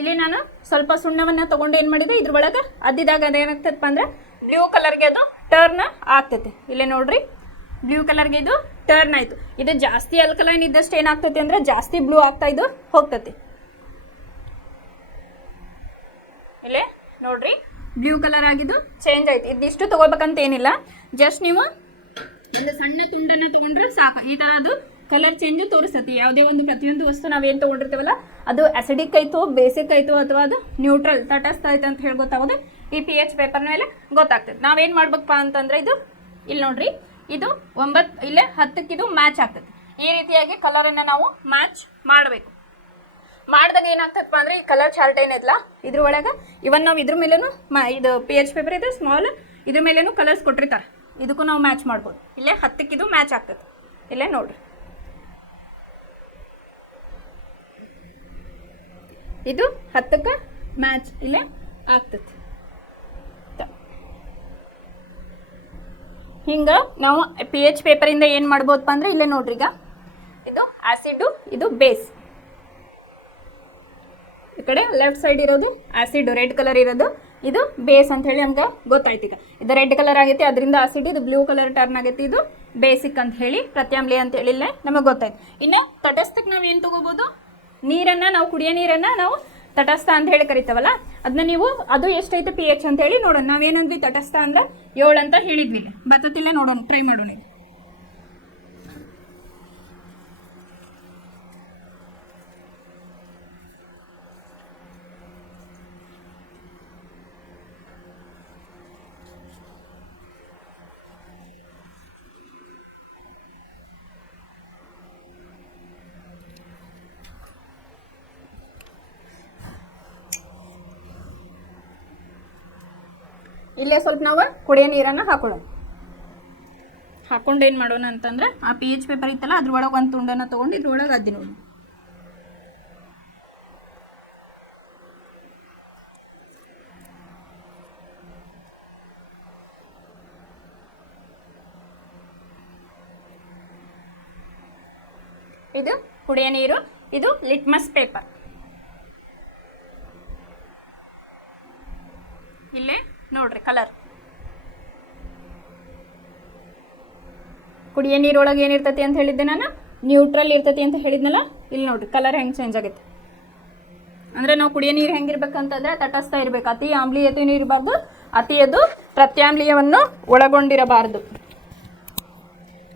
ಇಲ್ಲಿ ನಾನು ಸ್ವಲ್ಪ ಸುಣ್ಣವನ್ನು ತಗೊಂಡು ಏನು ಮಾಡಿದೆ ಇದ್ರ ಒಳಗೆ ಅದ್ದಿದಾಗ ಅದೇನಾಗ್ತದಪ್ಪ ಅಂದ್ರೆ ಬ್ಲೂ ಕಲರ್ಗೆ ಅದು ಟರ್ನ್ ಆಗ್ತೈತಿ. ಇಲ್ಲೇ ನೋಡ್ರಿ ಬ್ಲೂ ಕಲರ್ಗೆ ಇದು ಟರ್ನ್ ಆಯಿತು. ಇದು ಜಾಸ್ತಿ ಅಲ್ಕಲೈನ್ ಇದ್ದಷ್ಟು ಏನಾಗ್ತೈತಿ ಅಂದರೆ ಜಾಸ್ತಿ ಬ್ಲೂ ಆಗ್ತಾ ಇದು ಹೋಗ್ತೈತಿ. ಇಲ್ಲೇ ನೋಡ್ರಿ ಬ್ಲೂ ಕಲರ್ ಆಗಿದ್ದು ಚೇಂಜ್ ಆಯ್ತು. ಇದಿಷ್ಟು ತಗೋಬೇಕಂತ ಏನಿಲ್ಲ, ಜಸ್ಟ್ ನೀವು ಒಂದು ಸಣ್ಣ ತುಂಡನ್ನು ತಗೊಂಡ್ರೆ ಸಾಕು. ಈ ಥರ ಅದು ಕಲರ್ ಚೇಂಜು ತೋರಿಸ್ತತಿ. ಯಾವುದೇ ಒಂದು ಪ್ರತಿಯೊಂದು ವಸ್ತು ನಾವೇನು ತೊಗೊಂಡಿರ್ತೀವಲ್ಲ ಅದು ಅಸಿಡಿಕ್ ಆಯಿತು, ಬೇಸಿಕ್ ಆಯಿತು, ಅಥವಾ ಅದು ನ್ಯೂಟ್ರಲ್ ತಟಸ್ಥ ಆಯ್ತು ಅಂತ ಹೇಳಿ ಗೊತ್ತಾಗೋದು ಈ pH ಪೇಪರ್ ಮೇಲೆ ಗೊತ್ತಾಗ್ತದೆ. ನಾವೇನು ಮಾಡ್ಬೇಕಪ್ಪ ಅಂತಂದ್ರೆ ಇದು ಇಲ್ಲಿ ನೋಡ್ರಿ ಇದು 9 ಇಲ್ಲೇ 10ಕ್ಕೆ ಇದು ಮ್ಯಾಚ್ ಆಗ್ತದೆ. ಈ ರೀತಿಯಾಗಿ ಕಲರನ್ನು ನಾವು ಮ್ಯಾಚ್ ಮಾಡಬೇಕು. ಮಾಡಿದಾಗ ಏನಾಗ್ತದಪ್ಪ ಅಂದರೆ ಈ ಕಲರ್ ಚಾರ್ಟ್ ಏನಿಲ್ಲ ಇದ್ರ ಒಳಗೆ ಇವನ್ ನಾವು ಇದ್ರ ಮೇಲೇನು ಇದು pH ಪೇಪರ್ ಇದೆ ಸ್ಮಾಲ್, ಇದ್ರ ಮೇಲೇನು ಕಲರ್ಸ್ ಕೊಟ್ಟಿರ್ತಾರೆ, ಇದಕ್ಕೂ ನಾವು ಮ್ಯಾಚ್ ಮಾಡ್ಬೋದು. ಇಲ್ಲೇ 10ಕ್ಕೆ ಇದು ಮ್ಯಾಚ್ ಆಗ್ತದೆ. ಇಲ್ಲೇ ನೋಡ್ರಿ ಇದು 10ಕ್ಕೆ ಮ್ಯಾಚ್ ಇಲ್ಲೇ ಆಗ್ತದೆ. ಹಿಂಗೆ ನಾವು pH ಪೇಪರಿಂದ ಏನು ಮಾಡ್ಬೋದಪ್ಪ ಅಂದರೆ ಇಲ್ಲೇ ನೋಡ್ರಿ ಈಗ ಇದು ಆ್ಯಸಿಡು, ಇದು ಬೇಸ್. ಈ ಕಡೆ ಲೆಫ್ಟ್ ಸೈಡ್ ಇರೋದು ಆ್ಯಸಿಡ್ ರೆಡ್ ಕಲರ್ ಇರೋದು, ಇದು ಬೇಸ್ ಅಂತ ಹೇಳಿ ನಮ್ಗೆ ಗೊತ್ತಾಯ್ತು. ಈಗ ಇದು ರೆಡ್ ಕಲರ್ ಆಗೈತಿ, ಅದರಿಂದ ಆಸಿಡ್, ಇದು ಬ್ಲೂ ಕಲರ್ ಟರ್ನ್ ಆಗೈತಿ, ಇದು ಬೇಸಿಕ್ ಅಂತ ಹೇಳಿ ಪ್ರತ್ಯಾಮ್ಲೀಯ ಅಂತ ಹೇಳಿ ಇಲ್ಲೇ ನಮಗೆ ಗೊತ್ತಾಯ್ತು. ಇನ್ನು ತಟಸ್ಥಕ್ಕೆ ನಾವು ಏನು ತಗೋಬೋದು, ನೀರನ್ನು ನಾವು ಕುಡಿಯೋ ನೀರನ್ನು ನಾವು ತಟಸ್ಥ ಅಂತ ಹೇಳಿ ಕರಿತಾವಲ್ಲ, ಅದನ್ನ ನೀವು ಅದು ಎಷ್ಟೈತೆ pH ಅಂತ ಹೇಳಿ ನೋಡೋಣ. ನಾವೇನಂದ್ವಿ ತಟಸ್ಥ ಅಂದ್ರೆ 7 ಅಂತ ಹೇಳಿದ್ವಿ. ಇಲ್ಲ ಬರ್ತತಿಲ್ಲ ನೋಡೋಣ, ಟ್ರೈ ಮಾಡೋಣ. ಇಲ್ಲೇ ಸ್ವಲ್ಪ ನಾವು ಕುಡಿಯೋ ನೀರನ್ನು ಹಾಕೊಳ್ಳೋಣ. ಹಾಕೊಂಡು ಏನು ಮಾಡೋಣ ಅಂತಂದ್ರೆ ಆ pH ಪೇಪರ್ ಇತ್ತಲ್ಲ ಅದ್ರೊಳಗೆ ಒಂದು ತುಂಡನ್ನು ತೊಗೊಂಡು ಇದ್ರೊಳಗೆ ಅದ್ದಿ ನೋಡಿ. ಇದು ಕುಡಿಯೋ ನೀರು, ಇದು ಲಿಟ್ಮಸ್ ಪೇಪರ್. ಇಲ್ಲೇ ನೋಡ್ರಿ ಕಲರ್ ಕುಡಿಯೋ ನೀರೊಳಗೆ ಏನಿರ್ತತಿ ಅಂತ ಹೇಳಿದ್ದೆ ನಾನು, ನ್ಯೂಟ್ರಲ್ ಇರ್ತತಿ ಅಂತ ಹೇಳಿದ್ನಲ್ಲ. ಇಲ್ಲಿ ನೋಡ್ರಿ ಕಲರ್ ಹೆಂಗೆ ಚೇಂಜ್ ಆಗೈತೆ ಅಂದರೆ ನಾವು ಕುಡಿಯೋ ನೀರು ಹೆಂಗಿರ್ಬೇಕಂತಂದ್ರೆ ತಟಸ್ಥ ಇರಬೇಕು, ಅತಿ ಆಮ್ಲೀಯತೆಯೂ ಇರಬಾರ್ದು, ಅತಿ ಅದು ಪ್ರತ್ಯಾಮ್ಲೀಯವನ್ನು ಒಳಗೊಂಡಿರಬಾರ್ದು.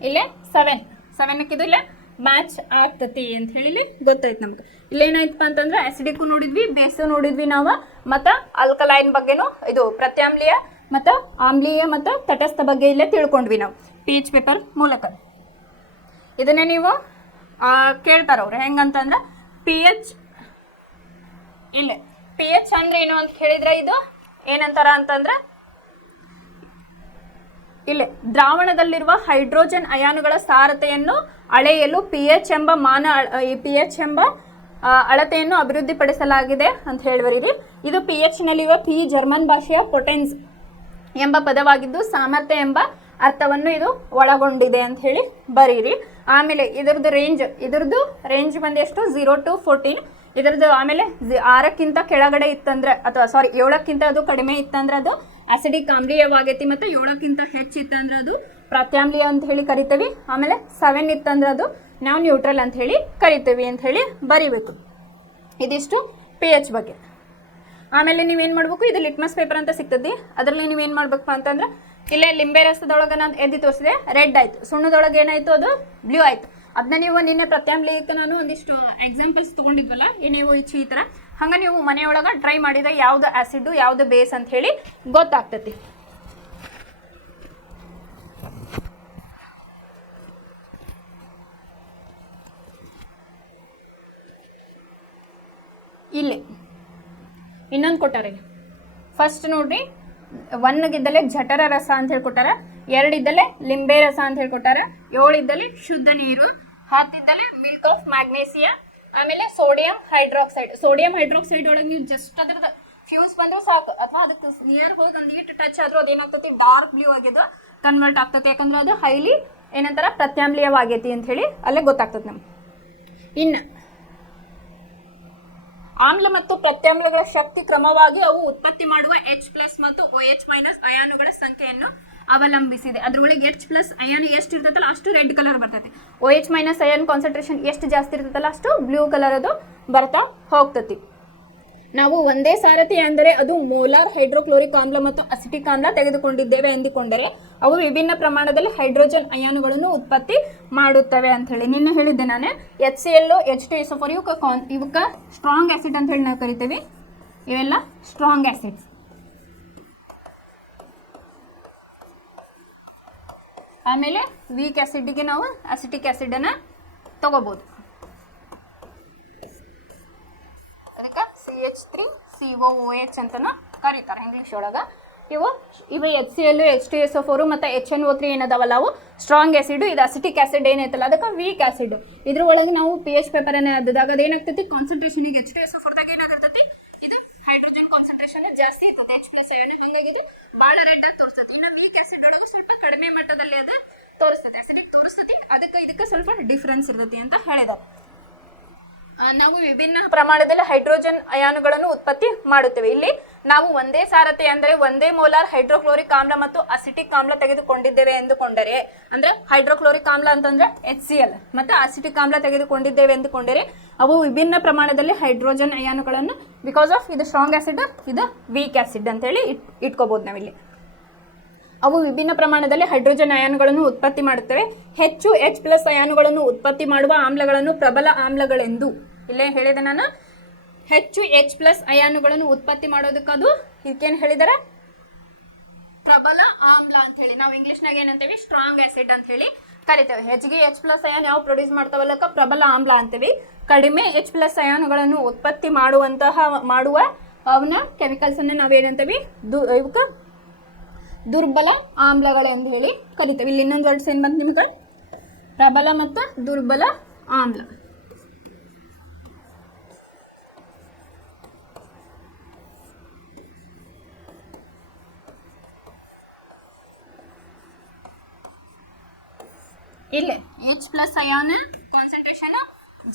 ಇಲ್ಲೇ 7ಕ್ಕೆ ಇದು ಇಲ್ಲೇ ಮ್ಯಾಚ್ ಆಗ್ತತಿ ಅಂತ ಹೇಳಿ ಗೊತ್ತಾಯ್ತು ನಮ್ಗೆ. ಇಲ್ಲೇನಾಯ್ತಪ್ಪ ಅಂತಂದ್ರೆ ಆಸಿಡಿಕ್ಕು ನೋಡಿದ್ವಿ, ಬೇಸು ನೋಡಿದ್ವಿ ನಾವು, ಮತ್ತು ಆಲ್ಕಲೈನ್ ಬಗ್ಗೆನೂ ಇದು ಪ್ರತ್ಯಾಮ್ಲೀಯ ಮತ್ತು ಆಮ್ಲೀಯ ಮತ್ತು ತಟಸ್ಥ ಬಗ್ಗೆ ಇಲ್ಲೇ ತಿಳ್ಕೊಂಡ್ವಿ ನಾವು pH ಪೇಪರ್ ಮೂಲಕ. ಇದನ್ನೇ ನೀವು ಕೇಳ್ತಾರವ್ರು ಹೆಂಗಂತಂದ್ರೆ pH ಇಲ್ಲೇ pH ಅಂದ್ರೆ ಏನು ಅಂತ ಹೇಳಿದ್ರೆ ಇದು ಏನಂತಾರ ಅಂತಂದ್ರೆ ಇಲ್ಲೇ ದ್ರಾವಣದಲ್ಲಿರುವ ಹೈಡ್ರೋಜನ್ ಅಯಾನುಗಳ ಸಾರತೆಯನ್ನು ಅಳೆಯಲು pH ಎಂಬ ಅಳತೆಯನ್ನು ಅಭಿವೃದ್ಧಿಪಡಿಸಲಾಗಿದೆ ಅಂತ ಹೇಳಿ ಬರೀರಿ. ಇದು pH ನಲ್ಲಿರುವ ಪಿ ಜರ್ಮನ್ ಭಾಷೆಯ ಪೊಟೆನ್ಸ್ ಎಂಬ ಪದವಾಗಿದ್ದು ಸಾಮರ್ಥ್ಯ ಎಂಬ ಅರ್ಥವನ್ನು ಇದು ಒಳಗೊಂಡಿದೆ ಅಂತ ಹೇಳಿ ಬರೀರಿ. ಆಮೇಲೆ ಇದ್ರದ್ದು ರೇಂಜ್ ಬಂದು ಎಷ್ಟು 0 to 14. ಇದ್ರದ್ದು ಆಮೇಲೆ 6ಕ್ಕಿಂತ ಕೆಳಗಡೆ ಇತ್ತಂದ್ರೆ ಅಥವಾ 7ಕ್ಕಿಂತ ಅದು ಕಡಿಮೆ ಇತ್ತಂದ್ರೆ ಅದು ಆಸಿಡಿಕ್ ಆಮ್ಲೀಯವಾಗೈತಿ, ಮತ್ತು 7ಕ್ಕಿಂತ ಹೆಚ್ಚಿತ್ತಂದ್ರೆ ಅದು ಪ್ರತ್ಯಾಮ್ಲೀಯ ಅಂತ ಹೇಳಿ ಕರಿತೀವಿ. ಆಮೇಲೆ 7 ಇತ್ತಂದ್ರೆ ಅದು ನಾವು ನ್ಯೂಟ್ರಲ್ ಅಂತ ಹೇಳಿ ಕರಿತೀವಿ ಅಂತ ಹೇಳಿ ಬರಿಬೇಕು. ಇದಿಷ್ಟು pH ಬಗ್ಗೆ. ಆಮೇಲೆ ನೀವೇನು ಮಾಡಬೇಕು, ಇದು ಲಿಟ್ಮಸ್ ಪೇಪರ್ ಅಂತ ಸಿಗ್ತದೆ, ಅದರಲ್ಲಿ ನೀವೇನು ಮಾಡ್ಬೇಕಪ್ಪ ಅಂತಂದ್ರೆ ಇಲ್ಲೇ ಲಿಂಬೆ ರಸದೊಳಗೆ ನಾನು ಎದ್ದು ತೋರಿಸಿದೆ ರೆಡ್ ಆಯಿತು, ಸುಣ್ಣದೊಳಗೆ ಏನಾಯಿತು ಅದು ಬ್ಲೂ ಆಯಿತು. ಅದನ್ನ ನೀವು ನಿನ್ನೆ ಪ್ರತ್ಯಾಮ್ಲೀಯಕ್ಕೆ ನಾನು ಒಂದಿಷ್ಟು ಎಕ್ಸಾಂಪಲ್ಸ್ ತೊಗೊಂಡಿದ್ವಲ್ಲ ನೀವು ಈ ಥರ ಹಂಗೆ ನೀವು ಮನೆಯೊಳಗೆ ಟ್ರೈ ಮಾಡಿದರೆ ಯಾವುದು ಆ್ಯಸಿಡು ಯಾವುದು ಬೇಸ್ ಅಂತ ಹೇಳಿ ಗೊತ್ತಾಗ್ತತಿ. ಇಲ್ಲಿ ಇನ್ನೊಂದು ಕೊಟ್ಟಾರೆ. ಫಸ್ಟ್ ನೋಡ್ರಿ 1 ಇದ್ದಲ್ಲೇ ಜಠರ ರಸ ಅಂತ ಹೇಳ್ಕೊಟ್ಟಾರ, 2 ಇದ್ದಲ್ಲೇ ಲಿಂಬೆ ರಸ ಅಂತ ಹೇಳ್ಕೊಟ್ಟಾರ, 7 ಇದ್ದಲ್ಲಿ ಶುದ್ಧ ನೀರು, 10 ಇದ್ದಲ್ಲಿ ಮಿಲ್ಕ್ ಆಫ್ ಮ್ಯಾಗ್ನೇಸಿಯಾ, ಆಮೇಲೆ ಸೋಡಿಯಂ ಹೈಡ್ರಾಕ್ಸೈಡ್ ಒಳಗೆ ನೀವು ಜಸ್ಟ್ ಅದ್ರದ್ದು ಫ್ಯೂಸ್ ಬಂದರೂ ಸಾಕು, ಅಥವಾ ಅದಕ್ಕೆ ನಿಯರ್ ಹೋಗಿ ಒಂದು ಈಟ್ ಟಚ್ ಆದರೂ ಅದೇನಾಗ್ತತಿ ಡಾರ್ಕ್ ಬ್ಲೂ ಆಗಿದ್ದು ಕನ್ವರ್ಟ್ ಆಗ್ತದೆ. ಯಾಕಂದ್ರೆ ಅದು ಹೈಲಿ ಏನಂತಾರ ಪ್ರತ್ಯಾಮ್ಲೀಯವಾಗೈತಿ ಅಂತ ಹೇಳಿ ಅಲ್ಲೇ ಗೊತ್ತಾಗ್ತದೆ ನಮ್ಗೆ. ಇನ್ನು ಆಮ್ಲ ಮತ್ತು ಪ್ರತ್ಯಾಮ್ಲಗಳ ಶಕ್ತಿ ಕ್ರಮವಾಗಿ ಅವು ಉತ್ಪತ್ತಿ ಮಾಡುವ H+ ಮತ್ತು OH- ಅಯಾನುಗಳ ಸಂಖ್ಯೆಯನ್ನು ಅವಲಂಬಿಸಿದೆ. ಅದ್ರೊಳಗೆ H+ ಅಯಾನು ಎಷ್ಟು ಇರ್ತೈತಲ್ಲ ಅಷ್ಟು ರೆಡ್ ಕಲರ್ ಬರ್ತೈತಿ. OH- ಅಯಾನ್ ಕಾನ್ಸಂಟ್ರೇಷನ್ ಎಷ್ಟು ಜಾಸ್ತಿ ಇರ್ತೈತಲ್ಲ ಅಷ್ಟು ಬ್ಲೂ ಕಲರ್ ಅದು ಬರ್ತಾ ಹೋಗ್ತತಿ. ನಾವು ಒಂದೇ ಸಾರಥಿ ಅಂದರೆ ಅದು ಮೋಲಾರ್ ಹೈಡ್ರೋಕ್ಲೋರಿಕ್ ಆಮ್ಲ ಮತ್ತು ಅಸಿಟಿಕ್ ಆಮ್ಲ ತೆಗೆದುಕೊಂಡಿದ್ದೇವೆ ಎಂದುಕೊಂಡರೆ ಅವು ವಿಭಿನ್ನ ಪ್ರಮಾಣದಲ್ಲಿ ಹೈಡ್ರೋಜನ್ ಅಯಾನುಗಳನ್ನು ಉತ್ಪತ್ತಿ ಮಾಡುತ್ತವೆ ಅಂತ ಹೇಳಿ ನಿನ್ನೆ ಹೇಳಿದ್ದೆ ನಾನು. HCl, H2SO4 ಇವಕ್ಕೆ ಸ್ಟ್ರಾಂಗ್ ಆಸಿಡ್ ಅಂತ ಹೇಳಿ ನಾವು ಕರಿತೀವಿ. ಇವೆಲ್ಲ ಸ್ಟ್ರಾಂಗ್ ಆಸಿಡ್ಸ್. ಆಮೇಲೆ ವೀಕ್ ಆಸಿಡ್ಗೆ ನಾವು ಅಸಿಟಿಕ್ ಆಸಿಡ್ ಅನ್ನ ತಗೋಬಹುದು. CH3COOH ಅಂತನ ಕರೀತಾರೆ ಇಂಗ್ಲೀಷ್ ಒಳಗ. ಇವು HCl, H2SO4 ಮತ್ತು HNO3 ಏನದಾವಲ್ಲ ಅವು ಸ್ಟ್ರಾಂಗ್ ಆಸಿಡ್. ಇದು ಅಸಿಟಿಕ್ ಆಸಿಡ್ ಏನೈತಲ್ಲ ಅದಕ್ಕೆ ವೀಕ್ ಆಸಿಡ್. ಇದ್ರ ಒಳಗೆ ನಾವು pH ಪೇಪರ್ ಅನ್ನ ಅದಾಗ ಅದೇನಾಗ್ತೈತಿ ಕಾನ್ಸಂಟ್ರೇಷನ್ ಈಗ H2SO4 ದಾಗ ಏನಾಗಿರ್ತೈತಿ ಇದು ಹೈಡ್ರೋಜನ್ ಕಾನ್ಸಂಟ್ರೇಷನ್ ಜಾಸ್ತಿ ಇರ್ತದೆ H+ ಅಯಾನು, ಹಾಗಾಗಿ ಇದು ಭಾಳ ರೆಡ್ ಆಗಿ ತೋರಿಸ್ತೈತಿ. ಇನ್ನು ವೀಕ್ ಆಸಿಡ್ ಒಳಗೂ ಸ್ವಲ್ಪ ಕಡಿಮೆ ಮಟ್ಟದಲ್ಲಿ ಅದ ತೋರಿಸ್ತೈತಿ, ಅಸಿಡಿಕ್ ತೋರಿಸ್ತೈತಿ. ಅದಕ್ಕೆ ಇದಕ್ಕೆ ಸ್ವಲ್ಪ ಡಿಫ್ರೆನ್ಸ್ ಇರ್ತೈತಿ ಅಂತ ಹೇಳಿದಾರೆ. ನಾವು ವಿಭಿನ್ನ ಪ್ರಮಾಣದಲ್ಲಿ ಹೈಡ್ರೋಜನ್ ಅಯಾನುಗಳನ್ನು ಉತ್ಪತ್ತಿ ಮಾಡುತ್ತೇವೆ. ಇಲ್ಲಿ ನಾವು ಒಂದೇ ಸಾರಥಿ ಅಂದರೆ ಒಂದೇ ಮೋಲಾರ್ ಹೈಡ್ರೋಕ್ಲೋರಿಕ್ ಆಮ್ಲ ಮತ್ತು ಅಸಿಟಿಕ್ ಆಮ್ಲ ತೆಗೆದುಕೊಂಡಿದ್ದೇವೆ ಎಂದುಕೊಂಡರೆ, ಅಂದ್ರೆ ಹೈಡ್ರೋಕ್ಲೋರಿಕ್ ಆಮ್ಲ ಅಂತಂದ್ರೆ HCl ಮತ್ತು ಅಸಿಟಿಕ್ ಆಮ್ಲ ತೆಗೆದುಕೊಂಡಿದ್ದೇವೆ ಎಂದುಕೊಂಡರೆ ಅವು ವಿಭಿನ್ನ ಪ್ರಮಾಣದಲ್ಲಿ ಹೈಡ್ರೋಜನ್ ಅಯಾನುಗಳನ್ನು, ಬಿಕಾಸ್ ಆಫ್ ಇದು ಸ್ಟ್ರಾಂಗ್ ಆಸಿಡ್ ಇದು ವೀಕ್ ಆಸಿಡ್ ಅಂತ ಹೇಳಿ ಇಟ್ಕೋಬಹುದು ನಾವಿಲ್ಲಿ. ಅವು ವಿಭಿನ್ನ ಪ್ರಮಾಣದಲ್ಲಿ ಹೈಡ್ರೋಜನ್ ಅಯಾನುಗಳನ್ನು ಉತ್ಪತ್ತಿ ಮಾಡುತ್ತವೆ. ಹೆಚ್ಚು H+ ಅಯಾನುಗಳನ್ನು ಉತ್ಪತ್ತಿ ಮಾಡುವ ಆಮ್ಲಗಳನ್ನು ಪ್ರಬಲ ಆಮ್ಲಗಳೆಂದು ಇಲ್ಲೇ ಹೇಳಿದೆ ನಾನು. ಹೆಚ್ಚು H+ ಅಯಾನುಗಳನ್ನು ಉತ್ಪತ್ತಿ ಮಾಡೋದಕ್ಕದು ಇದಕ್ಕೇನು ಹೇಳಿದಾರೆ ಪ್ರಬಲ ಆಮ್ಲ ಅಂತ ಹೇಳಿ. ನಾವು ಇಂಗ್ಲಿಷ್ನಾಗ ಏನಂತೇವಿ ಸ್ಟ್ರಾಂಗ್ ಆಸಿಡ್ ಅಂತ ಹೇಳಿ ಕರಿತೇವೆ. ಹೆಚ್ಚಿಗೆ H+ ಅಯಾನ್ ಯಾವ ಪ್ರೊಡ್ಯೂಸ್ ಮಾಡ್ತಾವಲ್ಲಕ್ಕ ಪ್ರಬಲ ಆಮ್ಲ ಅಂತೀವಿ. ಕಡಿಮೆ H+ ಅಯಾನುಗಳನ್ನು ಉತ್ಪತ್ತಿ ಮಾಡುವ ಅವನ ಕೆಮಿಕಲ್ಸ್ ಅನ್ನ ನಾವೇನಂತೀವಿ ಇವಕ್ಕೆ ದುರ್ಬಲ ಆಮ್ಲಗಳೆಂದು ಹೇಳಿ ಕರಿತೇವೆ. ಇಲ್ಲಿ ಇನ್ನೊಂದು ವರ್ಡ್ಸ್ ಏನು ಬಂತು ನಿಮ್ಗೆ ಪ್ರಬಲ ಮತ್ತು ದುರ್ಬಲ ಆಮ್ಲ. ಇಲ್ಲಿ H+ ಅಯಾನ್ ಕಾನ್ಸಂಟ್ರೇಷನ್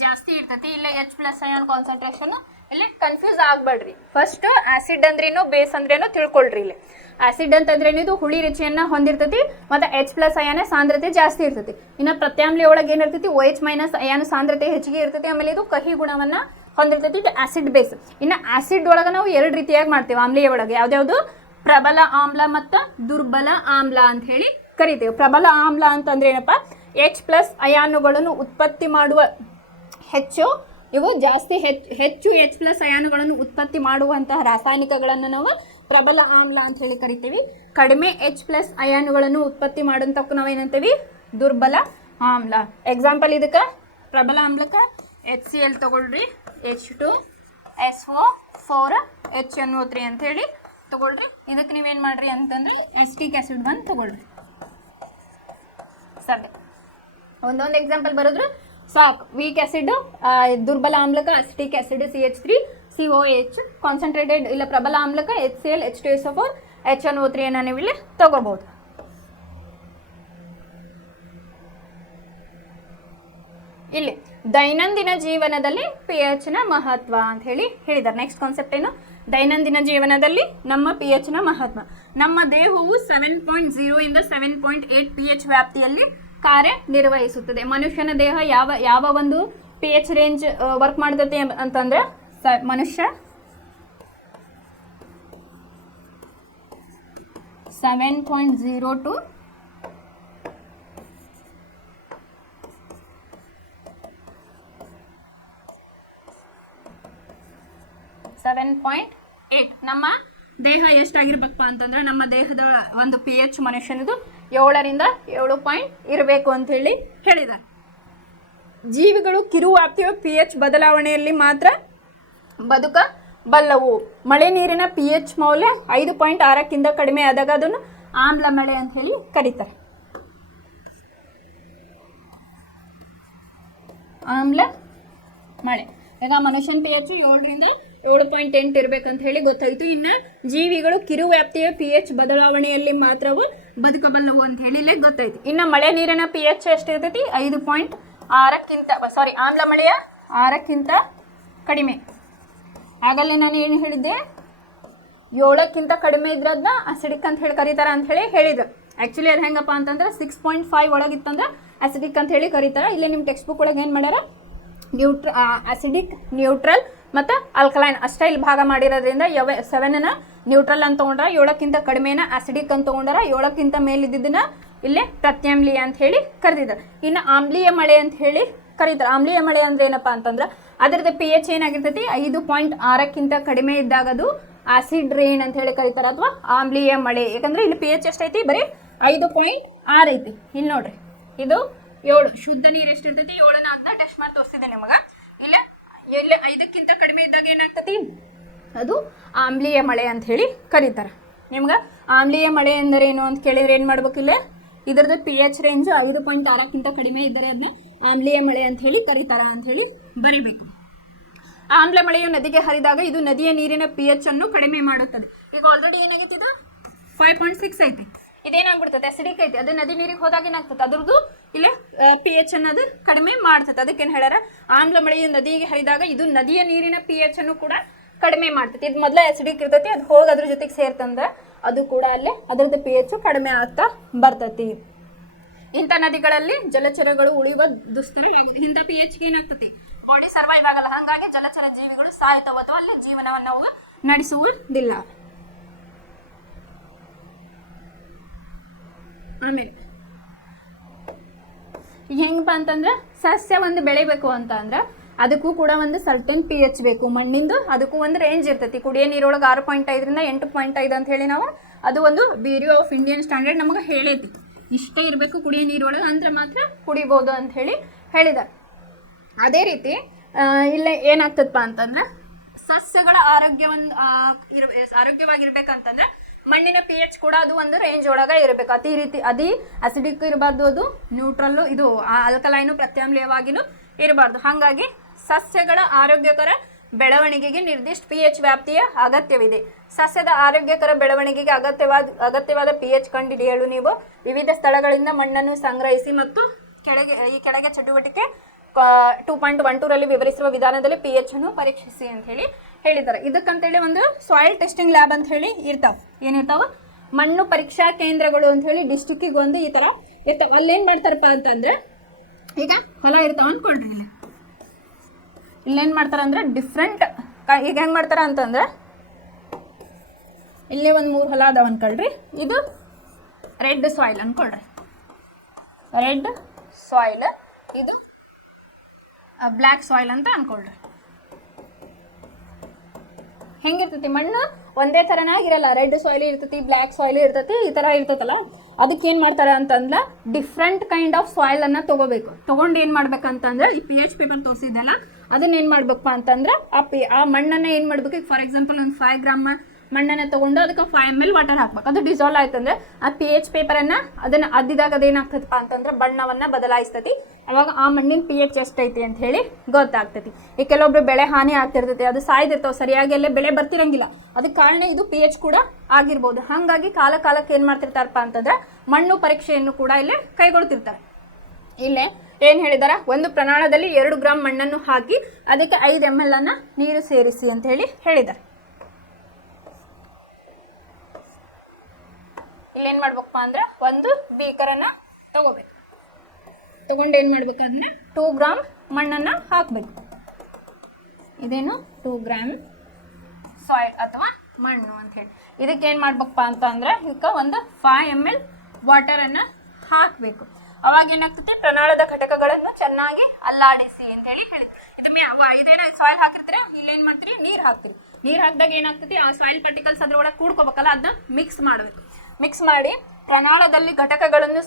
ಜಾಸ್ತಿ ಇರ್ತೈತಿ. ಇಲ್ಲ H+ ಅಯಾನ್ ಕಾನ್ಸಂಟ್ರೇಷನ್ ಇಲ್ಲಿ ಕನ್ಫ್ಯೂಸ್ ಆಗಬೇಡ್ರಿ. ಫಸ್ಟ್ ಆಸಿಡ್ ಅಂದ್ರೇನು ಬೇಸ್ ಅಂದ್ರೇನು ತಿಳ್ಕೊಳ್ರಿ. ಇಲ್ಲಿ ಆಸಿಡ್ ಅಂತಂದ್ರೇನು ಇದು ಹುಳಿ ರುಚಿಯನ್ನ ಹೊಂದಿರ್ತೈತಿ ಮತ್ತು H+ ಅಯಾನ ಸಾಂದ್ರತೆ ಜಾಸ್ತಿ ಇರ್ತೈತಿ. ಇನ್ನು ಪ್ರತ್ಯಾಮ್ಲ ಒಳಗೆ ಏನಿರ್ತೈತಿ OH- ಅಯಾನ ಸಾಂದ್ರತೆ ಹೆಚ್ಚಿಗೆ ಇರ್ತೈತಿ. ಆಮೇಲೆ ಇದು ಕಹಿ ಗುಣವನ್ನ ಹೊಂದಿರ್ತೈತಿ. ಇದು ಆಸಿಡ್ ಬೇಸ್. ಇನ್ನು ಆಸಿಡ್ ಒಳಗೆ ನಾವು ಎರಡು ರೀತಿಯಾಗಿ ಮಾಡ್ತೇವೆ ಆಮ್ಲೀಯ ಒಳಗೆ. ಯಾವ್ದ್ಯಾವ್ದು ಪ್ರಬಲ ಆಮ್ಲ ಮತ್ತು ದುರ್ಬಲ ಆಮ್ಲ ಅಂತ ಹೇಳಿ ಕರಿತೇವೆ. ಪ್ರಬಲ ಆಮ್ಲ ಅಂತಂದ್ರೆ ಏನಪ್ಪ H+ ಅಯಾನುಗಳನ್ನು ಉತ್ಪತ್ತಿ ಮಾಡುವ ಇವು ಜಾಸ್ತಿ ಹೆಚ್ಚು H+ ಅಯಾನುಗಳನ್ನು ಉತ್ಪತ್ತಿ ಮಾಡುವಂತಹ ರಾಸಾಯನಿಕಗಳನ್ನು ನಾವು ಪ್ರಬಲ ಆಮ್ಲ ಅಂತ ಹೇಳಿ ಕರಿತೀವಿ. ಕಡಿಮೆ H+ ಅಯಾನುಗಳನ್ನು ಉತ್ಪತ್ತಿ ಮಾಡುವಂತಕ್ಕೂ ನಾವು ಏನಂತೀವಿ ದುರ್ಬಲ ಆಮ್ಲ. ಎಕ್ಸಾಂಪಲ್ ಇದಕ್ಕೆ ಪ್ರಬಲ ಆಮ್ಲಕ್ಕೆ HCl ತಗೊಳ್ರಿ, H2SO4 HNO3 ಅಂತ ಹೇಳಿ ತಗೊಳ್ರಿ. ಇದಕ್ಕೆ ನೀವೇನು ಮಾಡ್ರಿ ಅಂತಂದ್ರೆ ಎಸಿಟಿಕ್ ಆಸಿಡ್ ಬಂದು ತಗೊಳ್ರಿ. ಸರಿ, ಒಂದೊಂದು ಎಕ್ಸಾಂಪಲ್ ಬರೋದ್ರು ಸಾಕು. ವೀಕ್ ಆಸಿಡ್ ದುರ್ಬಲ ಆಮ್ಲಕ ಅಸಿಟಿಕ್ ಆಸಿಡ್ CH3COH, ಕಾನ್ಸಂಟ್ರೇಟೆಡ್ ಇಲ್ಲ ಪ್ರಬಲ ಆಮ್ಲಕ HCl H2SO4 HNO3 ಅನ್ನ ನೀವು ಇಲ್ಲಿ ತಗೋಬಹುದು. ಇಲ್ಲಿ ದೈನಂದಿನ ಜೀವನದಲ್ಲಿ pH ನ ಮಹತ್ವ ಅಂತ ಹೇಳಿ ಹೇಳಿದ್ದಾರೆ. ನೆಕ್ಸ್ಟ್ ಕಾನ್ಸೆಪ್ಟ್ ಏನು ದೈನಂದಿನ ಜೀವನದಲ್ಲಿ ನಮ್ಮ pH ನ ಮಹತ್ವ. ನಮ್ಮ ದೇಹವು 7.0 ಇಂದ 7.8 pH ವ್ಯಾಪ್ತಿಯಲ್ಲಿ ಕಾರ್ಯನಿರ್ವಹಿಸುತ್ತದೆ. ಮನುಷ್ಯನ ದೇಹ ಯಾವ ಒಂದು pH ರೇಂಜ್ ವರ್ಕ್ ಮಾಡ್ತೈತಿ ಅಂತಂದ್ರೆ ಮನುಷ್ಯ 7.0 to 7.8. ನಮ್ಮ ದೇಹ ಎಷ್ಟಾಗಿರ್ಬೇಕಪ್ಪ ಅಂತಂದ್ರೆ ನಮ್ಮ ದೇಹದ ಒಂದು pH ಮನುಷ್ಯನದು 7ರಿಂದ 7 ಇರಬೇಕು ಅಂತ ಹೇಳಿ ಹೇಳಿದ್ದಾರೆ. ಜೀವಿಗಳು ಕಿರುವ್ಯಾಪ್ತಿಯ pH ಬದಲಾವಣೆಯಲ್ಲಿ ಮಾತ್ರ ಬದುಕಬಲ್ಲವು. ಮಳೆ ನೀರಿನ pH ಮೌಲ್ಯ 5.6ಕ್ಕಿಂತ ಕಡಿಮೆ ಆದಾಗ ಅದನ್ನು ಆಮ್ಲ ಮಳೆ ಅಂತ ಹೇಳಿ ಕರೀತಾರೆ. ಆಮ್ಲ ಮಳೆ. ಈಗ ಮನುಷ್ಯನ pH 7ರಿಂದ 7.8 ಇರ್ಬೇಕಂತ ಹೇಳಿ ಗೊತ್ತಾಯ್ತು. ಇನ್ನು ಜೀವಿಗಳು ಕಿರುವ್ಯಾಪ್ತಿಯ pH ಬದಲಾವಣೆಯಲ್ಲಿ ಮಾತ್ರವು ಬದುಕಬಲ್ಲವು ಅಂತ ಹೇಳಿ ಇಲ್ಲೇ ಗೊತ್ತಾಯ್ತು. ಇನ್ನು ಮಳೆ ನೀರಿನ pH ಎಷ್ಟಿರ್ತೈತಿ 5.6ಕ್ಕಿಂತ ಆಮ್ಲ ಮಳೆಯ 6ಕ್ಕಿಂತ ಕಡಿಮೆ. ಆಗಲೇ ನಾನು ಏನು ಹೇಳಿದ್ದೆ, 7ಕ್ಕಿಂತ ಕಡಿಮೆ ಇದ್ರೆ ಅದನ್ನ ಅಸಿಡಿಕ್ ಅಂತ ಹೇಳಿ ಕರೀತಾರ ಅಂತ ಹೇಳಿ ಹೇಳಿದ್ರು. ಆ್ಯಕ್ಚುಲಿ ಅದು ಹೆಂಗಪ್ಪ ಅಂತಂದ್ರೆ 6.5 ಒಳಗಿತ್ತಂದ್ರೆ ಅಸಿಡಿಕ್ ಅಂತ ಹೇಳಿ ಕರೀತಾರೆ. ಇಲ್ಲಿ ನಿಮ್ಮ ಟೆಕ್ಸ್ಟ್ ಬುಕ್ ಒಳಗೆ ಏನು ಮಾಡ್ಯಾರ, ಅಸಿಡಿಕ್, ನ್ಯೂಟ್ರಲ್ ಮತ್ತು ಆಲ್ಕಲೈನ್ ಅಷ್ಟೇ ಇಲ್ಲಿ ಭಾಗ ಮಾಡಿರೋದ್ರಿಂದ 7ನ ನ್ಯೂಟ್ರಲ್ ಅಂತ ತೊಗೊಂಡ್ರ, 7ಕ್ಕಿಂತ ಕಡಿಮೆನ ಅಸಿಡಿಕ್ ಅಂತ ತೊಗೊಂಡಾರ, 7ಕ್ಕಿಂತ ಮೇಲಿದ್ದನ್ನ ಇಲ್ಲೇ ಪ್ರತ್ಯಾಮ್ಲೀಯ ಅಂತ ಹೇಳಿ ಕರೆದಿದ್ದಾರೆ. ಇನ್ನು ಆಮ್ಲೀಯ ಮಳೆ ಅಂತ ಹೇಳಿ ಕರೀತಾರೆ. ಆಮ್ಲೀಯ ಮಳೆ ಅಂದ್ರೆ ಏನಪ್ಪ ಅಂತಂದ್ರೆ ಅದರದ್ದು pH ಏನಾಗಿರ್ತೈತಿ 5.6ಕ್ಕಿಂತ ಕಡಿಮೆ ಇದ್ದಾಗ ಅದು ಆಸಿಡ್ ರೇನ್ ಅಂತ ಹೇಳಿ ಕರೀತಾರೆ, ಅಥವಾ ಆಮ್ಲೀಯ ಮಳೆ. ಯಾಕಂದ್ರೆ ಇಲ್ಲಿ pH ಎಷ್ಟೈತಿ, ಬರೀ 5.6 ಐತಿ. ಇಲ್ಲಿ ನೋಡ್ರಿ, ಇದು 7 ಶುದ್ಧ ನೀರು ಎಷ್ಟಿರ್ತೈತಿ, 7ನ ಅದನ್ನ ಟೆಸ್ಟ್ ಮಾಡಿ ತೋರಿಸಿದೆ ನಿಮಗೆ. ಇಲ್ಲ 5ಕ್ಕಿಂತ ಕಡಿಮೆ ಇದ್ದಾಗ ಏನಾಗ್ತತಿ, ಅದು ಆಮ್ಲೀಯ ಮಳೆ ಅಂತ ಹೇಳಿ ಕರೀತಾರೆ. ನಿಮ್ಗೆ ಆಮ್ಲೀಯ ಮಳೆ ಎಂದರೇನು ಅಂತ ಕೇಳಿದ್ರೆ ಏನು ಮಾಡ್ಬೇಕಿಲ್ಲ, ಇದರದ್ದು pH ರೇಂಜ್ 5.6ಕ್ಕಿಂತ ಕಡಿಮೆ ಇದ್ದರೆ ಅದನ್ನ ಆಮ್ಲೀಯ ಮಳೆ ಅಂತ ಹೇಳಿ ಕರೀತಾರ ಅಂತ ಹೇಳಿ ಬರಿಬೇಕು. ಆಮ್ಲ ಮಳೆಯು ನದಿಗೆ ಹರಿದಾಗ ಇದು ನದಿಯ ನೀರಿನ pH ಅನ್ನು ಕಡಿಮೆ ಮಾಡುತ್ತದೆ. ಈಗ ಆಲ್ರೆಡಿ ಏನಾಗೈತಿ, ಇದು 5.6 ಐತಿ, ಇದೇನಾಗ್ಬಿಡ್ತದೆ ಅಸಿಡಿಕ್ ಐತಿ. ಅದು ನದಿ ನೀರಿಗೆ ಹೋದಾಗ ಏನಾಗ್ತದೆ, ಅದ್ರದ್ದು ಇಲ್ಲಿ pH ಅನ್ನೋದು ಕಡಿಮೆ ಮಾಡ್ತದೆ. ಅದಕ್ಕೇನು ಹೇಳ್ಯಾರ, ಆಮ್ಲ ಮಳೆಯು ನದಿಗೆ ಹರಿದಾಗ ಇದು ನದಿಯ ನೀರಿನ pH ಅನ್ನು ಕೂಡ ಕಡಿಮೆ ಮಾಡ್ತೈತಿ. ಇದು ಮೊದಲ ಅಸಿಡಿಕ್ ಇರ್ತೈತಿ, ಅದು ಹೋಗಿ ಅದ್ರ ಜೊತೆಗೆ ಸೇರ್ತಂದ್ರೆ ಅದು ಕೂಡ ಅಲ್ಲೇ ಅದರದ್ದು pH ಕಡಿಮೆ ಆಗ್ತಾ ಬರ್ತೈತಿ. ಇಂಥ ನದಿಗಳಲ್ಲಿ ಜಲಚರಗಳು ಉಳಿಯುವ ದುಸ್ತರ. ಇಂಥ pH ಏನಾಗ್ತತಿ, ಬಾಡಿ ಸರ್ವೈವ್ ಆಗಲ್ಲ, ಹಾಗಾಗಿ ಜಲಚರ ಜೀವಿಗಳು ಸಾಯ್ತಾವ ಅಥವಾ ಅಲ್ಲ ಜೀವನವನ್ನು ನಾವು ನಡೆಸುವುದಿಲ್ಲ. ಆಮೇಲೆ ಹೆಂಗಪ್ಪ ಅಂತಂದ್ರೆ ಸಸ್ಯ ಒಂದು ಬೆಳಿಬೇಕು ಅಂತ ಅಂದ್ರೆ ಅದಕ್ಕೂ ಕೂಡ ಒಂದು ಸರ್ಟನ್ pH ಬೇಕು. ಮಣ್ಣಿಂದು ಅದಕ್ಕೂ ಒಂದು ರೇಂಜ್ ಇರ್ತೈತಿ. ಕುಡಿಯೋ ನೀರೊಳಗೆ 6.5ರಿಂದ 8.5 ಅಂತ ಹೇಳಿ ನಾವು ಅದು ಒಂದು ಬ್ಯೂರೋ ಆಫ್ ಇಂಡಿಯನ್ ಸ್ಟ್ಯಾಂಡರ್ಡ್ ನಮಗೆ ಹೇಳೈತಿ. ಇಷ್ಟೇ ಇರಬೇಕು ಕುಡಿಯೋ ನೀರೊಳಗೆ, ಅಂದ್ರೆ ಮಾತ್ರ ಕುಡಿಬೋದು ಅಂತ ಹೇಳಿ ಹೇಳಿದ್ದಾರೆ. ಅದೇ ರೀತಿ ಇಲ್ಲೇ ಏನಾಗ್ತದಪ್ಪ ಅಂತಂದ್ರೆ ಸಸ್ಯಗಳ ಆರೋಗ್ಯವಾಗಿರ್ಬೇಕಂತಂದ್ರೆ ಮಣ್ಣಿನ pH ಕೂಡ ಅದು ಒಂದು ರೇಂಜ್ ಒಳಗೆ ಇರಬೇಕು. ಅತಿ ಅಸಿಡಿಕ್ ಇರಬಾರ್ದು, ಅದು ನ್ಯೂಟ್ರಲ್ಲು, ಇದು ಆಲ್ಕಲೈನು ಪ್ರತ್ಯಾಮ್ಲೀಯವಾಗಿನೂ ಇರಬಾರ್ದು. ಹಾಗಾಗಿ ಸಸ್ಯಗಳ ಆರೋಗ್ಯಕರ ಬೆಳವಣಿಗೆಗೆ ನಿರ್ದಿಷ್ಟ pH ವ್ಯಾಪ್ತಿಯ ಅಗತ್ಯವಿದೆ. ಸಸ್ಯದ ಆರೋಗ್ಯಕರ ಬೆಳವಣಿಗೆಗೆ ಅಗತ್ಯವಾದ pH ಕಂಡುಹಿಡಿಯಲು ನೀವು ವಿವಿಧ ಸ್ಥಳಗಳಿಂದ ಮಣ್ಣನ್ನು ಸಂಗ್ರಹಿಸಿ ಮತ್ತು ಕೆಳಗೆ ಚಟುವಟಿಕೆ 2.12ರಲ್ಲಿ ವಿವರಿಸುವ ವಿಧಾನದಲ್ಲಿ pH ಅನ್ನು ಪರೀಕ್ಷಿಸಿ ಅಂತ ಹೇಳಿ ಹೇಳಿದ್ದಾರೆ. ಇದಕ್ಕಂತೇಳಿ ಒಂದು ಸಾಯಿಲ್ ಟೆಸ್ಟಿಂಗ್ ಲ್ಯಾಬ್ ಅಂತ ಹೇಳಿ ಇರ್ತಾವೆ. ಏನಿರ್ತಾವ, ಮಣ್ಣು ಪರೀಕ್ಷಾ ಕೇಂದ್ರಗಳು ಅಂತ ಹೇಳಿ ಡಿಸ್ಟಿಕ್ಕಿಗೆ ಒಂದು ಈ ಥರ ಇರ್ತಾವೆ. ಅಲ್ಲೇನು ಮಾಡ್ತಾರಪ್ಪ ಅಂತಂದ್ರೆ, ಈಗ ಹೊಲ ಇರ್ತಾವ ಅಂದ್ಕೊಳ್ರಿ, ಇಲ್ಲೇನು ಮಾಡ್ತಾರೆ ಅಂದ್ರೆ ಡಿಫ್ರೆಂಟ್, ಈಗ ಹೆಂಗೆ ಮಾಡ್ತಾರೆ ಅಂತಂದ್ರೆ ಇಲ್ಲೇ ಒಂದು 3 ಹೊಲ ಅದಾವ ಅನ್ಕೊಳ್ರಿ. ಇದು ರೆಡ್ ಸಾಯಿಲ್ ಅನ್ಕೊಳ್ರಿ, ರೆಡ್ ಸಾಯಿಲ್, ಇದು ಬ್ಲ್ಯಾಕ್ ಸಾಯಿಲ್ ಅಂತ ಅನ್ಕೊಳ್ರಿ. ಹೆಂಗಿರ್ತೈತಿ ಮಣ್ಣು ಒಂದೇ ಥರನಾಗಿರಲ್ಲ, ರೆಡ್ ಸಾಯಿಲ್ ಇರ್ತೈತಿ, ಬ್ಲ್ಯಾಕ್ ಸಾಯಿಲ್ ಇರ್ತೈತಿ, ಈ ಥರ ಇರ್ತೈತಲ್ಲ. ಅದಕ್ಕೆ ಏನು ಮಾಡ್ತಾರೆ ಅಂತಂದ್ರೆ ಡಿಫ್ರೆಂಟ್ ಕೈಂಡ್ ಆಫ್ ಸಾಯಿಲನ್ನು ತೊಗೋಬೇಕು. ತೊಗೊಂಡು ಏನು ಮಾಡ್ಬೇಕಂತಂದ್ರೆ ಈ pH ಪೇಪರ್ ತೋರಿಸಿದ್ದಲ್ಲ ಅದನ್ನ ಏನು ಮಾಡ್ಬೇಕಪ್ಪ ಅಂತಂದ್ರೆ ಆ ಮಣ್ಣನ್ನು ಏನು ಮಾಡ್ಬೇಕು, ಈಗ ಫಾರ್ ಎಕ್ಸಾಂಪಲ್ ಒಂದು 5 ಗ್ರಾಮ್ ಮಣ್ಣನ್ನು ತೊಗೊಂಡು ಅದಕ್ಕೆ 5 ml ವಾಟರ್ ಹಾಕ್ಬೇಕು. ಅದು ಡಿಸಾಲ್ವ್ ಆಯ್ತಂದ್ರೆ ಆ pH ಪೇಪರನ್ನು ಅದನ್ನು ಅದ್ದಿದಾಗ ಅದೇನಾಗ್ತದಪ್ಪ ಅಂತಂದ್ರೆ ಬಣ್ಣವನ್ನು ಬದಲಾಯಿಸ್ತೈತಿ. ಅವಾಗ ಆ ಮಣ್ಣಿನ pH ಎಷ್ಟೈತಿ ಅಂತ ಹೇಳಿ ಗೊತ್ತಾಗ್ತೈತಿ. ಈಗ ಕೆಲವೊಬ್ರು ಬೆಳೆ ಹಾನಿ ಆಗ್ತಿರ್ತೈತಿ, ಅದು ಸಾಯ್ದಿರ್ತಾವೆ, ಸರಿಯಾಗಿ ಅಲ್ಲೇ ಬೆಳೆ ಬರ್ತಿರಂಗಿಲ್ಲ. ಅದಕ್ಕೆ ಕಾರಣ ಇದು pH ಕೂಡ ಆಗಿರ್ಬೋದು. ಹಾಗಾಗಿ ಕಾಲಕ್ಕೆ ಏನು ಮಾಡ್ತಿರ್ತಾರಪ್ಪ ಅಂತಂದ್ರೆ ಮಣ್ಣು ಪರೀಕ್ಷೆಯನ್ನು ಕೂಡ ಇಲ್ಲೇ ಕೈಗೊಳ್ತಿರ್ತಾರೆ. ಇಲ್ಲೇ ಏನು ಹೇಳಿದಾರ, ಒಂದು ಪ್ರಮಾಣದಲ್ಲಿ 2 ಗ್ರಾಮ್ ಮಣ್ಣನ್ನು ಹಾಕಿ ಅದಕ್ಕೆ 5 ml ಅನ್ನ ನೀರು ಸೇರಿಸಿ ಅಂತ ಹೇಳಿ ಹೇಳಿದ್ದಾರೆ. ಇಲ್ಲೇನು ಮಾಡ್ಬೇಕಪ್ಪ ಅಂದ್ರೆ ಒಂದು ಬೀಕರನ್ನು ತಗೋಬೇಕು. ತಗೊಂಡು ಏನು ಮಾಡ್ಬೇಕಂದ್ರೆ 2 ಗ್ರಾಮ್ ಮಣ್ಣನ್ನು ಹಾಕಬೇಕು. ಇದೇನು 2 ಗ್ರಾಮ್ ಸಾಯಿಲ್ ಅಥವಾ ಮಣ್ಣು ಅಂತ ಹೇಳಿ. ಇದಕ್ಕೆ ಏನು ಮಾಡ್ಬೇಕಪ್ಪ ಅಂತಂದ್ರೆ ಇದಕ್ಕೆ ಒಂದು 5 ml ವಾಟರನ್ನು ಹಾಕಬೇಕು. ಅವಾಗ ಏನಾಗ್ತದೆ, ಪ್ರಣಾಳದ ಘಟಕಗಳನ್ನು ಚೆನ್ನಾಗಿ ಅಲ್ಲಾಡಿಸಿ ಅಂತ ಹೇಳಿ ಹೇಳಿದ್ರು. ಇದೇನ ಸಾಯಿಲ್ ಹಾಕಿರ್ತೀರಿ, ಇಲ್ಲೇನು ಮಾಡ್ತೀರಿ, ನೀರು ಹಾಕ್ತೀರಿ. ನೀರು ಹಾಕಿದಾಗ ಏನಾಗ್ತದೆ, ಆ ಸಾಯಿಲ್ ಪಾರ್ಟಿಕಲ್ಸ್ ಅದ್ರೊಳಗೆ ಕೂಡ್ಕೋಬೇಕಲ್ಲ, ಅದನ್ನ ಮಿಕ್ಸ್ ಮಾಡಬೇಕು. ಮಿಕ್ಸ್ ಮಾಡಿ ಪ್ರಣಾಳದಲ್ಲಿ ಘಟಕಗಳನ್ನು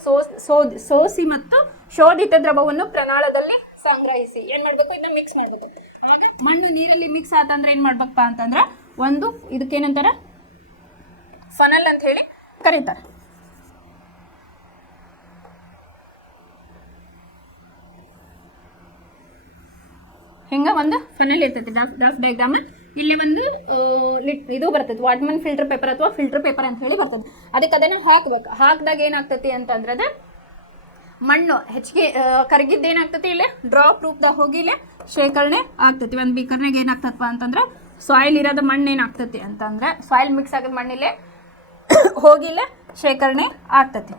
ಸೋಸಿ ಮತ್ತು ಶೋಧಿತ ದ್ರವವನ್ನು ಪ್ರಣಾಳದಲ್ಲಿ ಸಂಗ್ರಹಿಸಿ ಏನು ಮಾಡಬೇಕು, ಇದನ್ನ ಮಿಕ್ಸ್ ಮಾಡಬೇಕು. ಆಗ ಮಣ್ಣು ನೀರಲ್ಲಿ ಮಿಕ್ಸ್ ಆತಂದ್ರೆ ಏನು ಮಾಡ್ಬೇಕಪ್ಪ ಅಂತಂದ್ರೆ ಒಂದು ಇದಕ್ಕೇನಂತಾರೆ ಫನಲ್ ಅಂತ ಹೇಳಿ ಕರೀತಾರೆ. ಹಿಂಗೆ ಒಂದು ಫನಲ್ ಇರ್ತೈತಿ, ಡಾಫ್ ಡಯಾಗ್ರಾಮ್. ಇಲ್ಲಿ ಒಂದು ಇದು ಬರ್ತೈತಿ, ವಾಟ್ಮನ್ ಫಿಲ್ಟರ್ ಪೇಪರ್ ಅಥವಾ ಫಿಲ್ಟರ್ ಪೇಪರ್ ಅಂತ ಹೇಳಿ ಬರ್ತದೆ. ಅದಕ್ಕೆ ಅದನ್ನು ಹಾಕ್ಬೇಕು. ಹಾಕಿದಾಗ ಏನಾಗ್ತೈತಿ ಅಂತಂದ್ರೆ ಅದು ಮಣ್ಣು ಹೆಚ್ಚಿಗೆ ಕರಗಿದ್ದು ಏನಾಗ್ತೈತಿ, ಇಲ್ಲಿ ಡ್ರಾಪ್ ರೂಪದಾಗ ಹೋಗಿ ಇಲ್ಲಿ ಶೇಖರಣೆ ಆಗ್ತೈತಿ. ಒಂದು ಬೀಕರ್ನಾಗ ಏನಾಗ್ತದಪ್ಪ ಅಂತಂದ್ರೆ ಸಾಯಿಲ್ ಇರೋದು ಮಣ್ಣು ಏನಾಗ್ತತಿ ಅಂತಂದ್ರೆ ಸಾಯಿಲ್ ಮಿಕ್ಸ್ ಆಗೋದು ಮಣ್ಣಿಲ್ಲೇ ಹೋಗಿಲ್ಲ ಶೇಖರಣೆ ಆಗ್ತತಿ.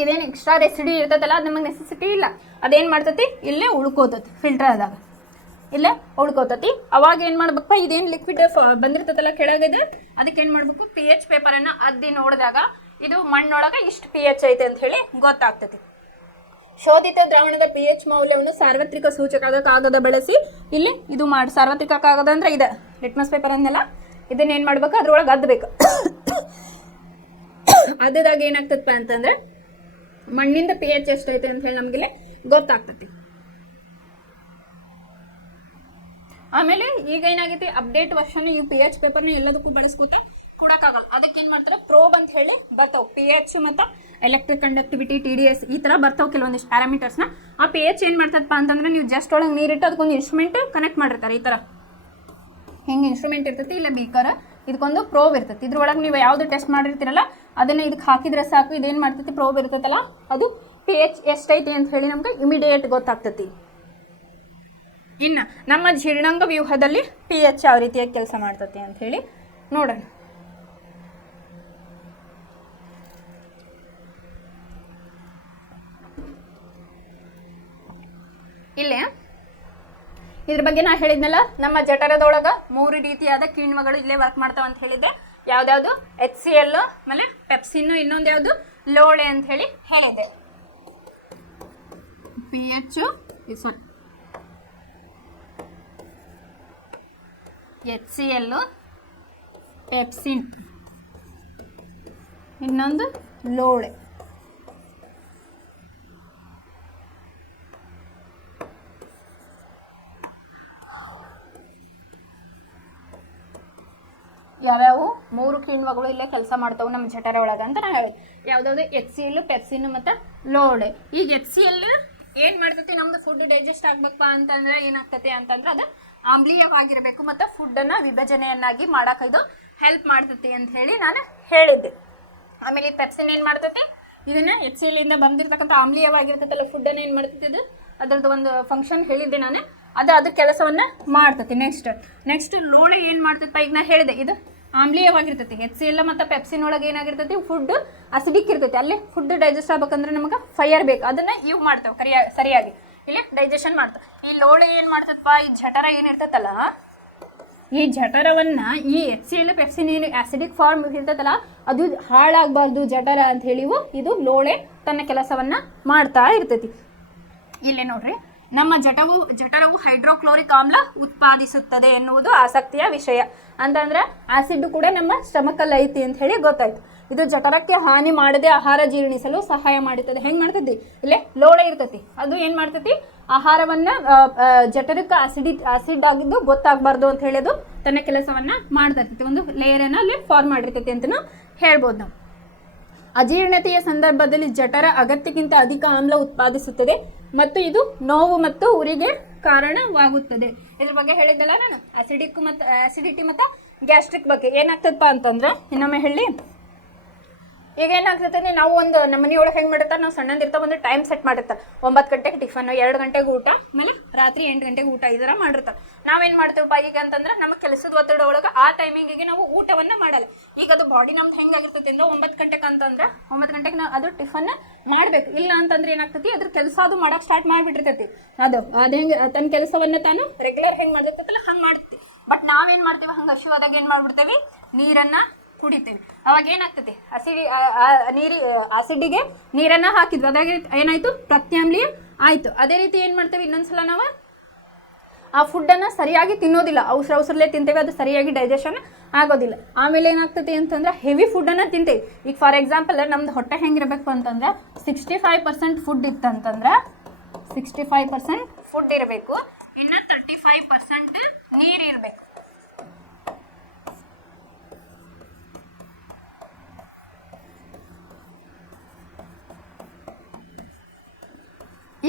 ಇದೇನು ಎಕ್ಸ್ಟ್ರಾ ರೆಸಿಡಿ ಇರ್ತೈತಲ್ಲ ಅದು ನಮಗೆ ನೆಸೆಸಿಟಿ ಇಲ್ಲ, ಅದೇನು ಮಾಡ್ತತಿ ಇಲ್ಲೇ ಉಳ್ಕೋತತಿ, ಫಿಲ್ಟರ್ ಆದಾಗ ಇಲ್ಲೇ ಉಳ್ಕೋತತಿ. ಅವಾಗ ಏನು ಮಾಡ್ಬೇಕಪ್ಪ, ಇದೇನು ಲಿಕ್ವಿಡ್ ಬಂದಿರ್ತೈತಲ್ಲ ಕೆಳಗಿದೆ ಅದಕ್ಕೆ ಏನು ಮಾಡಬೇಕು, ಪಿ ಎಚ್ ಪೇಪರನ್ನು ಅದ್ದಿ ನೋಡಿದಾಗ ಇದು ಮಣ್ಣೊಳಗೆ ಇಷ್ಟು ಪಿ ಎಚ್ ಐತೆ ಅಂತ ಹೇಳಿ ಗೊತ್ತಾಗ್ತತಿ. ಶೋಧಿತ ದ್ರಾವಣದ ಪಿ ಎಚ್ ಮೌಲ್ಯವನ್ನು ಸಾರ್ವತ್ರಿಕ ಸೂಚಕದ ಕಾಗದ ಬಳಸಿ ಇಲ್ಲಿ ಇದು ಮಾಡಿ, ಸಾರ್ವತ್ರಿಕ ಕಾಗದ ಅಂದ್ರೆ ಇದೆ ಲಿಟ್ಮಸ್ ಪೇಪರ್ ಅನ್ನೆಲ್ಲ, ಇದನ್ನ ಏನು ಮಾಡ್ಬೇಕು ಅದ್ರೊಳಗೆ ಅದ್ದಬೇಕು. ಅದ್ದಾಗ ಏನಾಗ್ತದಪ್ಪ ಅಂತಂದ್ರೆ ಮಣ್ಣಿಂದ ಪಿ ಎಚ್ ಎಷ್ಟೈತೆ ಅಂತ ಹೇಳಿ ನಮಗಿಲ್ಲಿ ಗೊತ್ತಾಗ್ತತಿ. ಆಮೇಲೆ ಈಗ ಏನಾಗೈತಿ ಅಪ್ಡೇಟ್ ವರ್ಷನ್ ಈ ಪಿ ಎಚ್ ಪೇಪರ್ನ ಎಲ್ಲದಕ್ಕೂ ಬಳಸ್ಕೊತ ಕೊಡಕ್ಕಾಗಲ್ಲ, ಅದಕ್ಕೆ ಏನು ಮಾಡ್ತಾರೆ ಪ್ರೋಬ್ ಅಂತ ಹೇಳಿ ಬರ್ತಾವೆ. ಪಿ ಎಚ್ ಮತ್ತು ಎಲೆಕ್ಟ್ರಿಕ್ ಕಂಡಕ್ಟಿವಿಟಿ, TDS ಈ ಥರ ಬರ್ತಾವೆ ಕೆಲವೊಂದಿಷ್ಟು ಪ್ಯಾರಾಮೀಟರ್ಸ್ನ. ಆ ಪಿ ಎಚ್ ಏನು ಮಾಡ್ತದಪ್ಪ ಅಂತಂದ್ರೆ ನೀವು ಜಸ್ಟ್ ಒಳಗೆ ನೀರಿಟ್ಟು ಅದಕ್ಕೊಂದು ಇನ್ಸ್ಟ್ರೂಮೆಂಟ್ ಕನೆಕ್ಟ್ ಮಾಡಿರ್ತಾರೆ. ಈ ಥರ ಹಿಂಗೆ ಇನ್ಸ್ಟ್ರೂಮೆಂಟ್ ಇರ್ತೈತಿ, ಇಲ್ಲ ಬೀಕರ್, ಇದಕ್ಕೊಂದು ಪ್ರೋಬ್ ಇರ್ತೈತಿ. ಇದ್ರೊಳಗೆ ನೀವು ಯಾವುದು ಟೆಸ್ಟ್ ಮಾಡಿರ್ತೀರಲ್ಲ ಅದನ್ನು ಇದಕ್ಕೆ ಹಾಕಿದ್ರೆ ಸಾಕು, ಇದೇನು ಮಾಡ್ತೈತಿ ಪ್ರೋಬ್ ಇರ್ತೈತಲ್ಲ ಅದು ಪಿ ಎಚ್ ಎಷ್ಟೈತಿ ಅಂತ ಹೇಳಿ ನಮ್ಗೆ ಇಮಿಡಿಯೇಟ್ ಗೊತ್ತಾಗ್ತತಿ. ಇನ್ನು ನಮ್ಮ ಜೀರ್ಣಾಂಗ ವ್ಯೂಹದಲ್ಲಿ ಪಿ ಎಚ್ ಯಾವ ರೀತಿಯಾಗಿ ಕೆಲಸ ಮಾಡ್ತತಿ ಅಂತ ಹೇಳಿ ನೋಡೋಣ. ಇಲ್ಲೇ ಇದ್ರ ಬಗ್ಗೆ ನಾ ಹೇಳಿದ್ನಲ್ಲ, ನಮ್ಮ ಜಠರದೊಳಗೆ 3 ರೀತಿಯಾದ ಕಿಣ್ವಗಳು ಇಲ್ಲೇ ವರ್ಕ್ ಮಾಡ್ತಾವ ಅಂತ ಹೇಳಿದ್ದೆ. ಯಾವ್ದಾವುದು HCl, ಆಮೇಲೆ ಪೆಪ್ಸಿನ್, ಇನ್ನೊಂದು ಯಾವುದು ಲೋಳೆ ಅಂತ ಹೇಳಿ ಹೇಳಿದ್ದೆ. PH HCl, ಪೆಪ್ಸಿನ್, ಇನ್ನೊಂದು ಲೋಳೆ. ಯಾವ್ಯಾವು 3 ಕಿಣ್ವಗಳು ಇಲ್ಲೇ ಕೆಲಸ ಮಾಡ್ತಾವೆ ನಮ್ಮ ಜಠರ ಒಳಗೆ ಅಂತ ನಾವು ಹೇಳಿದ್ವಿ. ಯಾವುದಾದ್ರು HCl, ಪೆಪ್ಸಿನ್ ಮತ್ತು ಲೋಳೆ. ಈಗ HCl ಏನು ಮಾಡ್ತೈತಿ, ನಮ್ದು ಫುಡ್ ಡೈಜೆಸ್ಟ್ ಆಗ್ಬೇಕಪ್ಪ ಅಂತಂದ್ರೆ ಏನಾಗ್ತೈತಿ ಅಂತಂದ್ರೆ ಅದು ಆಮ್ಲೀಯವಾಗಿರಬೇಕು ಮತ್ತು ಫುಡ್ಡನ್ನು ವಿಭಜನೆಯನ್ನಾಗಿ ಮಾಡೋಕೆ ಇದು ಹೆಲ್ಪ್ ಮಾಡ್ತೈತಿ ಅಂತ ಹೇಳಿ ನಾನು ಹೇಳಿದ್ದೆ. ಆಮೇಲೆ ಈ ಪೆಪ್ಸಿನ್ ಏನು ಮಾಡ್ತೈತಿ, ಇದನ್ನು HCl ಇಂದ ಬಂದಿರತಕ್ಕಂಥ ಆಮ್ಲೀಯವಾಗಿರ್ತೈತಲ್ಲ ಫುಡ್ಡನ್ನು ಏನು ಮಾಡ್ತೈತಿ, ಇದು ಅದರದ್ದು ಒಂದು ಫಂಕ್ಷನ್ ಹೇಳಿದ್ದೆ ನಾನು, ಅದು ಕೆಲಸವನ್ನು ಮಾಡ್ತೈತಿ. ನೆಕ್ಸ್ಟ್ ಲೋಳೆ ಏನು ಮಾಡ್ತೈತಪ್ಪ, ಈಗ ನಾ ಹೇಳಿದೆ ಇದು ಆಮ್ಲೀಯವಾಗಿರ್ತೈತಿ. HCl ಮತ್ತು ಪೆಪ್ಸಿನ್ ಒಳಗೆ ಏನಾಗಿರ್ತೈತಿ, ಫುಡ್ ಅಸಿಡಿಕ್ ಇರ್ತೈತಿ. ಅಲ್ಲಿ ಫುಡ್ ಡೈಜೆಸ್ಟ್ ಆಗ್ಬೇಕಂದ್ರೆ ನಮಗೆ ಫೈರ್ ಬೇಕು, ಅದನ್ನು ಇವು ಮಾಡ್ತೇವೆ ಸರಿಯಾಗಿ ಇಲ್ಲಿ ಡೈಜೆಷನ್ ಮಾಡ್ತೇವೆ. ಈ ಲೋಳೆ ಏನು ಮಾಡ್ತದಪ್ಪ, ಈ ಜಠರ ಏನಿರ್ತೈತಲ್ಲ ಈ ಜಠರವನ್ನು ಈ HCl, ಪೆಪ್ಸಿನ್ ಏನು ಆಸಿಡಿಕ್ ಫಾರ್ಮ್ ಇರ್ತೈತಲ್ಲ ಅದು ಹಾಳಾಗಬಾರ್ದು ಜಠರ ಅಂತ ಹೇಳಿವು ಇದು ಲೋಳೆ ತನ್ನ ಕೆಲಸವನ್ನು ಮಾಡ್ತಾ ಇರ್ತೈತಿ. ಇಲ್ಲೇ ನೋಡ್ರಿ, ನಮ್ಮ ಜಠರವು ಹೈಡ್ರೋಕ್ಲೋರಿಕ್ ಆಮ್ಲ ಉತ್ಪಾದಿಸುತ್ತದೆ ಎನ್ನುವುದು ಆಸಕ್ತಿಯ ವಿಷಯ. ಅಂತಂದ್ರೆ ಆಸಿಡ್ ಕೂಡ ನಮ್ಮ ಸ್ಟಮಕಲ್ಲಿ ಐತಿ ಅಂತ ಹೇಳಿ ಗೊತ್ತಾಯ್ತು. ಇದು ಜಠರಕ್ಕೆ ಹಾನಿ ಮಾಡದೆ ಆಹಾರ ಜೀರ್ಣಿಸಲು ಸಹಾಯ ಮಾಡುತ್ತದೆ. ಹೆಂಗೆ ಮಾಡ್ತೈತಿ, ಇಲ್ಲೇ ಲೋಳೆ ಇರ್ತೈತಿ, ಅದು ಏನು ಮಾಡ್ತೈತಿ ಆಹಾರವನ್ನ ಜಠರಕ್ಕೆ ಆಸಿಡ್ ಆಗಿದ್ದು ಗೊತ್ತಾಗಬಾರ್ದು ಅಂತ ಹೇಳೋದು ತನ್ನ ಕೆಲಸವನ್ನ ಮಾಡ್ತಾ ಇರ್ತೈತಿ. ಒಂದು ಲೇಯರನ್ನು ಅಲ್ಲಿ ಫಾರ್ಮ್ ಮಾಡಿರ್ತೈತಿ ಅಂತಲೂ ಹೇಳ್ಬೋದು ನಾವು. ಅಜೀರ್ಣತೆಯ ಸಂದರ್ಭದಲ್ಲಿ ಜಠರ ಅಗತ್ಯಕ್ಕಿಂತ ಅಧಿಕ ಆಮ್ಲ ಉತ್ಪಾದಿಸುತ್ತದೆ ಮತ್ತು ಇದು ನೋವು ಮತ್ತು ಉರಿಗೆ ಕಾರಣವಾಗುತ್ತದೆ. ಇದ್ರ ಬಗ್ಗೆ ಹೇಳಿದ್ದಲ್ಲ ನಾನು, ಆಸಿಡಿಟಿ ಮತ್ತು ಗ್ಯಾಸ್ಟ್ರಿಕ್ ಬಗ್ಗೆ. ಏನಾಗ್ತದಪ್ಪ ಅಂತಂದ್ರೆ ಇನ್ನೊಮ್ಮೆ ಹೇಳಿ, ಈಗ ಏನಾಗ್ತದೆ, ನಾವು ಒಂದು ನಮ್ಮ ಮನೆಯೊಳಗೆ ಹೆಂಗೆ ಮಾಡಿರ್ತಾರೆ, ನಾವು ಸಣ್ಣದಿರ್ತಾವೆ ಒಂದು ಟೈಮ್ ಸೆಟ್ ಮಾಡಿರ್ತಾರೆ. 9 ಗಂಟೆಗೆ ಟಿಫನ್, 2 ಗಂಟೆಗೆ ಊಟ, ಆಮೇಲೆ ರಾತ್ರಿ 8 ಗಂಟೆಗೆ ಊಟ, ಈ ಥರ ಮಾಡಿರ್ತಾರೆ. ನಾವೇನು ಮಾಡ್ತೀವಪ್ಪ ಈಗ ಅಂತಂದ್ರೆ ನಮ್ಮ ಕೆಲಸದ ಒತ್ತಡ ಒಳಗೆ ಆ ಟೈಮಿಂಗಿಗೆ ನಾವು ಊಟವನ್ನು ಮಾಡಲ್ಲ. ಈಗ ಅದು ಬಾಡಿ ನಮ್ದು ಹೆಂಗಾಗಿರ್ತೈತಿ ಅಂದ್ರೆ 9 ಗಂಟೆಗೆ ಅಂತಂದ್ರೆ 9 ಗಂಟೆಗೆ ನಾವು ಅದು ಟಿಫನ್ ಮಾಡಬೇಕು. ಇಲ್ಲ ಅಂತಂದ್ರೆ ಏನಾಗ್ತೈತಿ, ಅದ್ರ ಕೆಲಸ ಅದು ಮಾಡೋಕೆ ಸ್ಟಾರ್ಟ್ ಮಾಡಿಬಿಟ್ಟಿರ್ತೈತಿ. ಅದು ಹೆಂಗೆ ತನ್ನ ಕೆಲಸವನ್ನು ತಾನು ರೆಗ್ಯುಲರ್ ಹೆಂಗೆ ಮಾಡಿರ್ತೈತಲ್ಲ ಹಂಗೆ ಮಾಡ್ತೀವಿ. ಬಟ್ ನಾವೇನು ಮಾಡ್ತೀವಿ, ಹಂಗೆ ಹಸಿವಾದಾಗ ಏನು ಮಾಡ್ಬಿಡ್ತೇವೆ, ನೀರನ್ನು ಕುಡಿತೇವೆ. ಅವಾಗ ಏನಾಗ್ತೈತಿ, ಆಸಿಡಿಗೆ ನೀರನ್ನು ಹಾಕಿದ್ವಿ, ಅದಾಗ ಏನಾಯ್ತು ಪ್ರತ್ಯಾಮ್ಲೀಯ ಆಯಿತು. ಅದೇ ರೀತಿ ಏನು ಮಾಡ್ತೇವೆ, ಇನ್ನೊಂದ್ಸಲ ನಾವು ಆ ಫುಡ್ಡನ್ನು ಸರಿಯಾಗಿ ತಿನ್ನೋದಿಲ್ಲ, ಅವಸರಲ್ಲೇ ತಿಂತೇವೆ, ಅದು ಸರಿಯಾಗಿ ಡೈಜೆಷನ್ ಆಗೋದಿಲ್ಲ. ಆಮೇಲೆ ಏನಾಗ್ತೈತಿ ಅಂತಂದ್ರೆ ಹೆವಿ ಫುಡ್ಡನ್ನು ತಿಂತೇವೆ. ಈಗ ಫಾರ್ ಎಕ್ಸಾಂಪಲ್ ನಮ್ದು ಹೊಟ್ಟೆ ಹೆಂಗಿರಬೇಕು ಅಂತಂದ್ರೆ 65% ಫುಡ್ ಇತ್ತಂತಂದ್ರೆ 65% ಫುಡ್ ಇರಬೇಕು, ಇನ್ನು 35% ನೀರು ಇರಬೇಕು.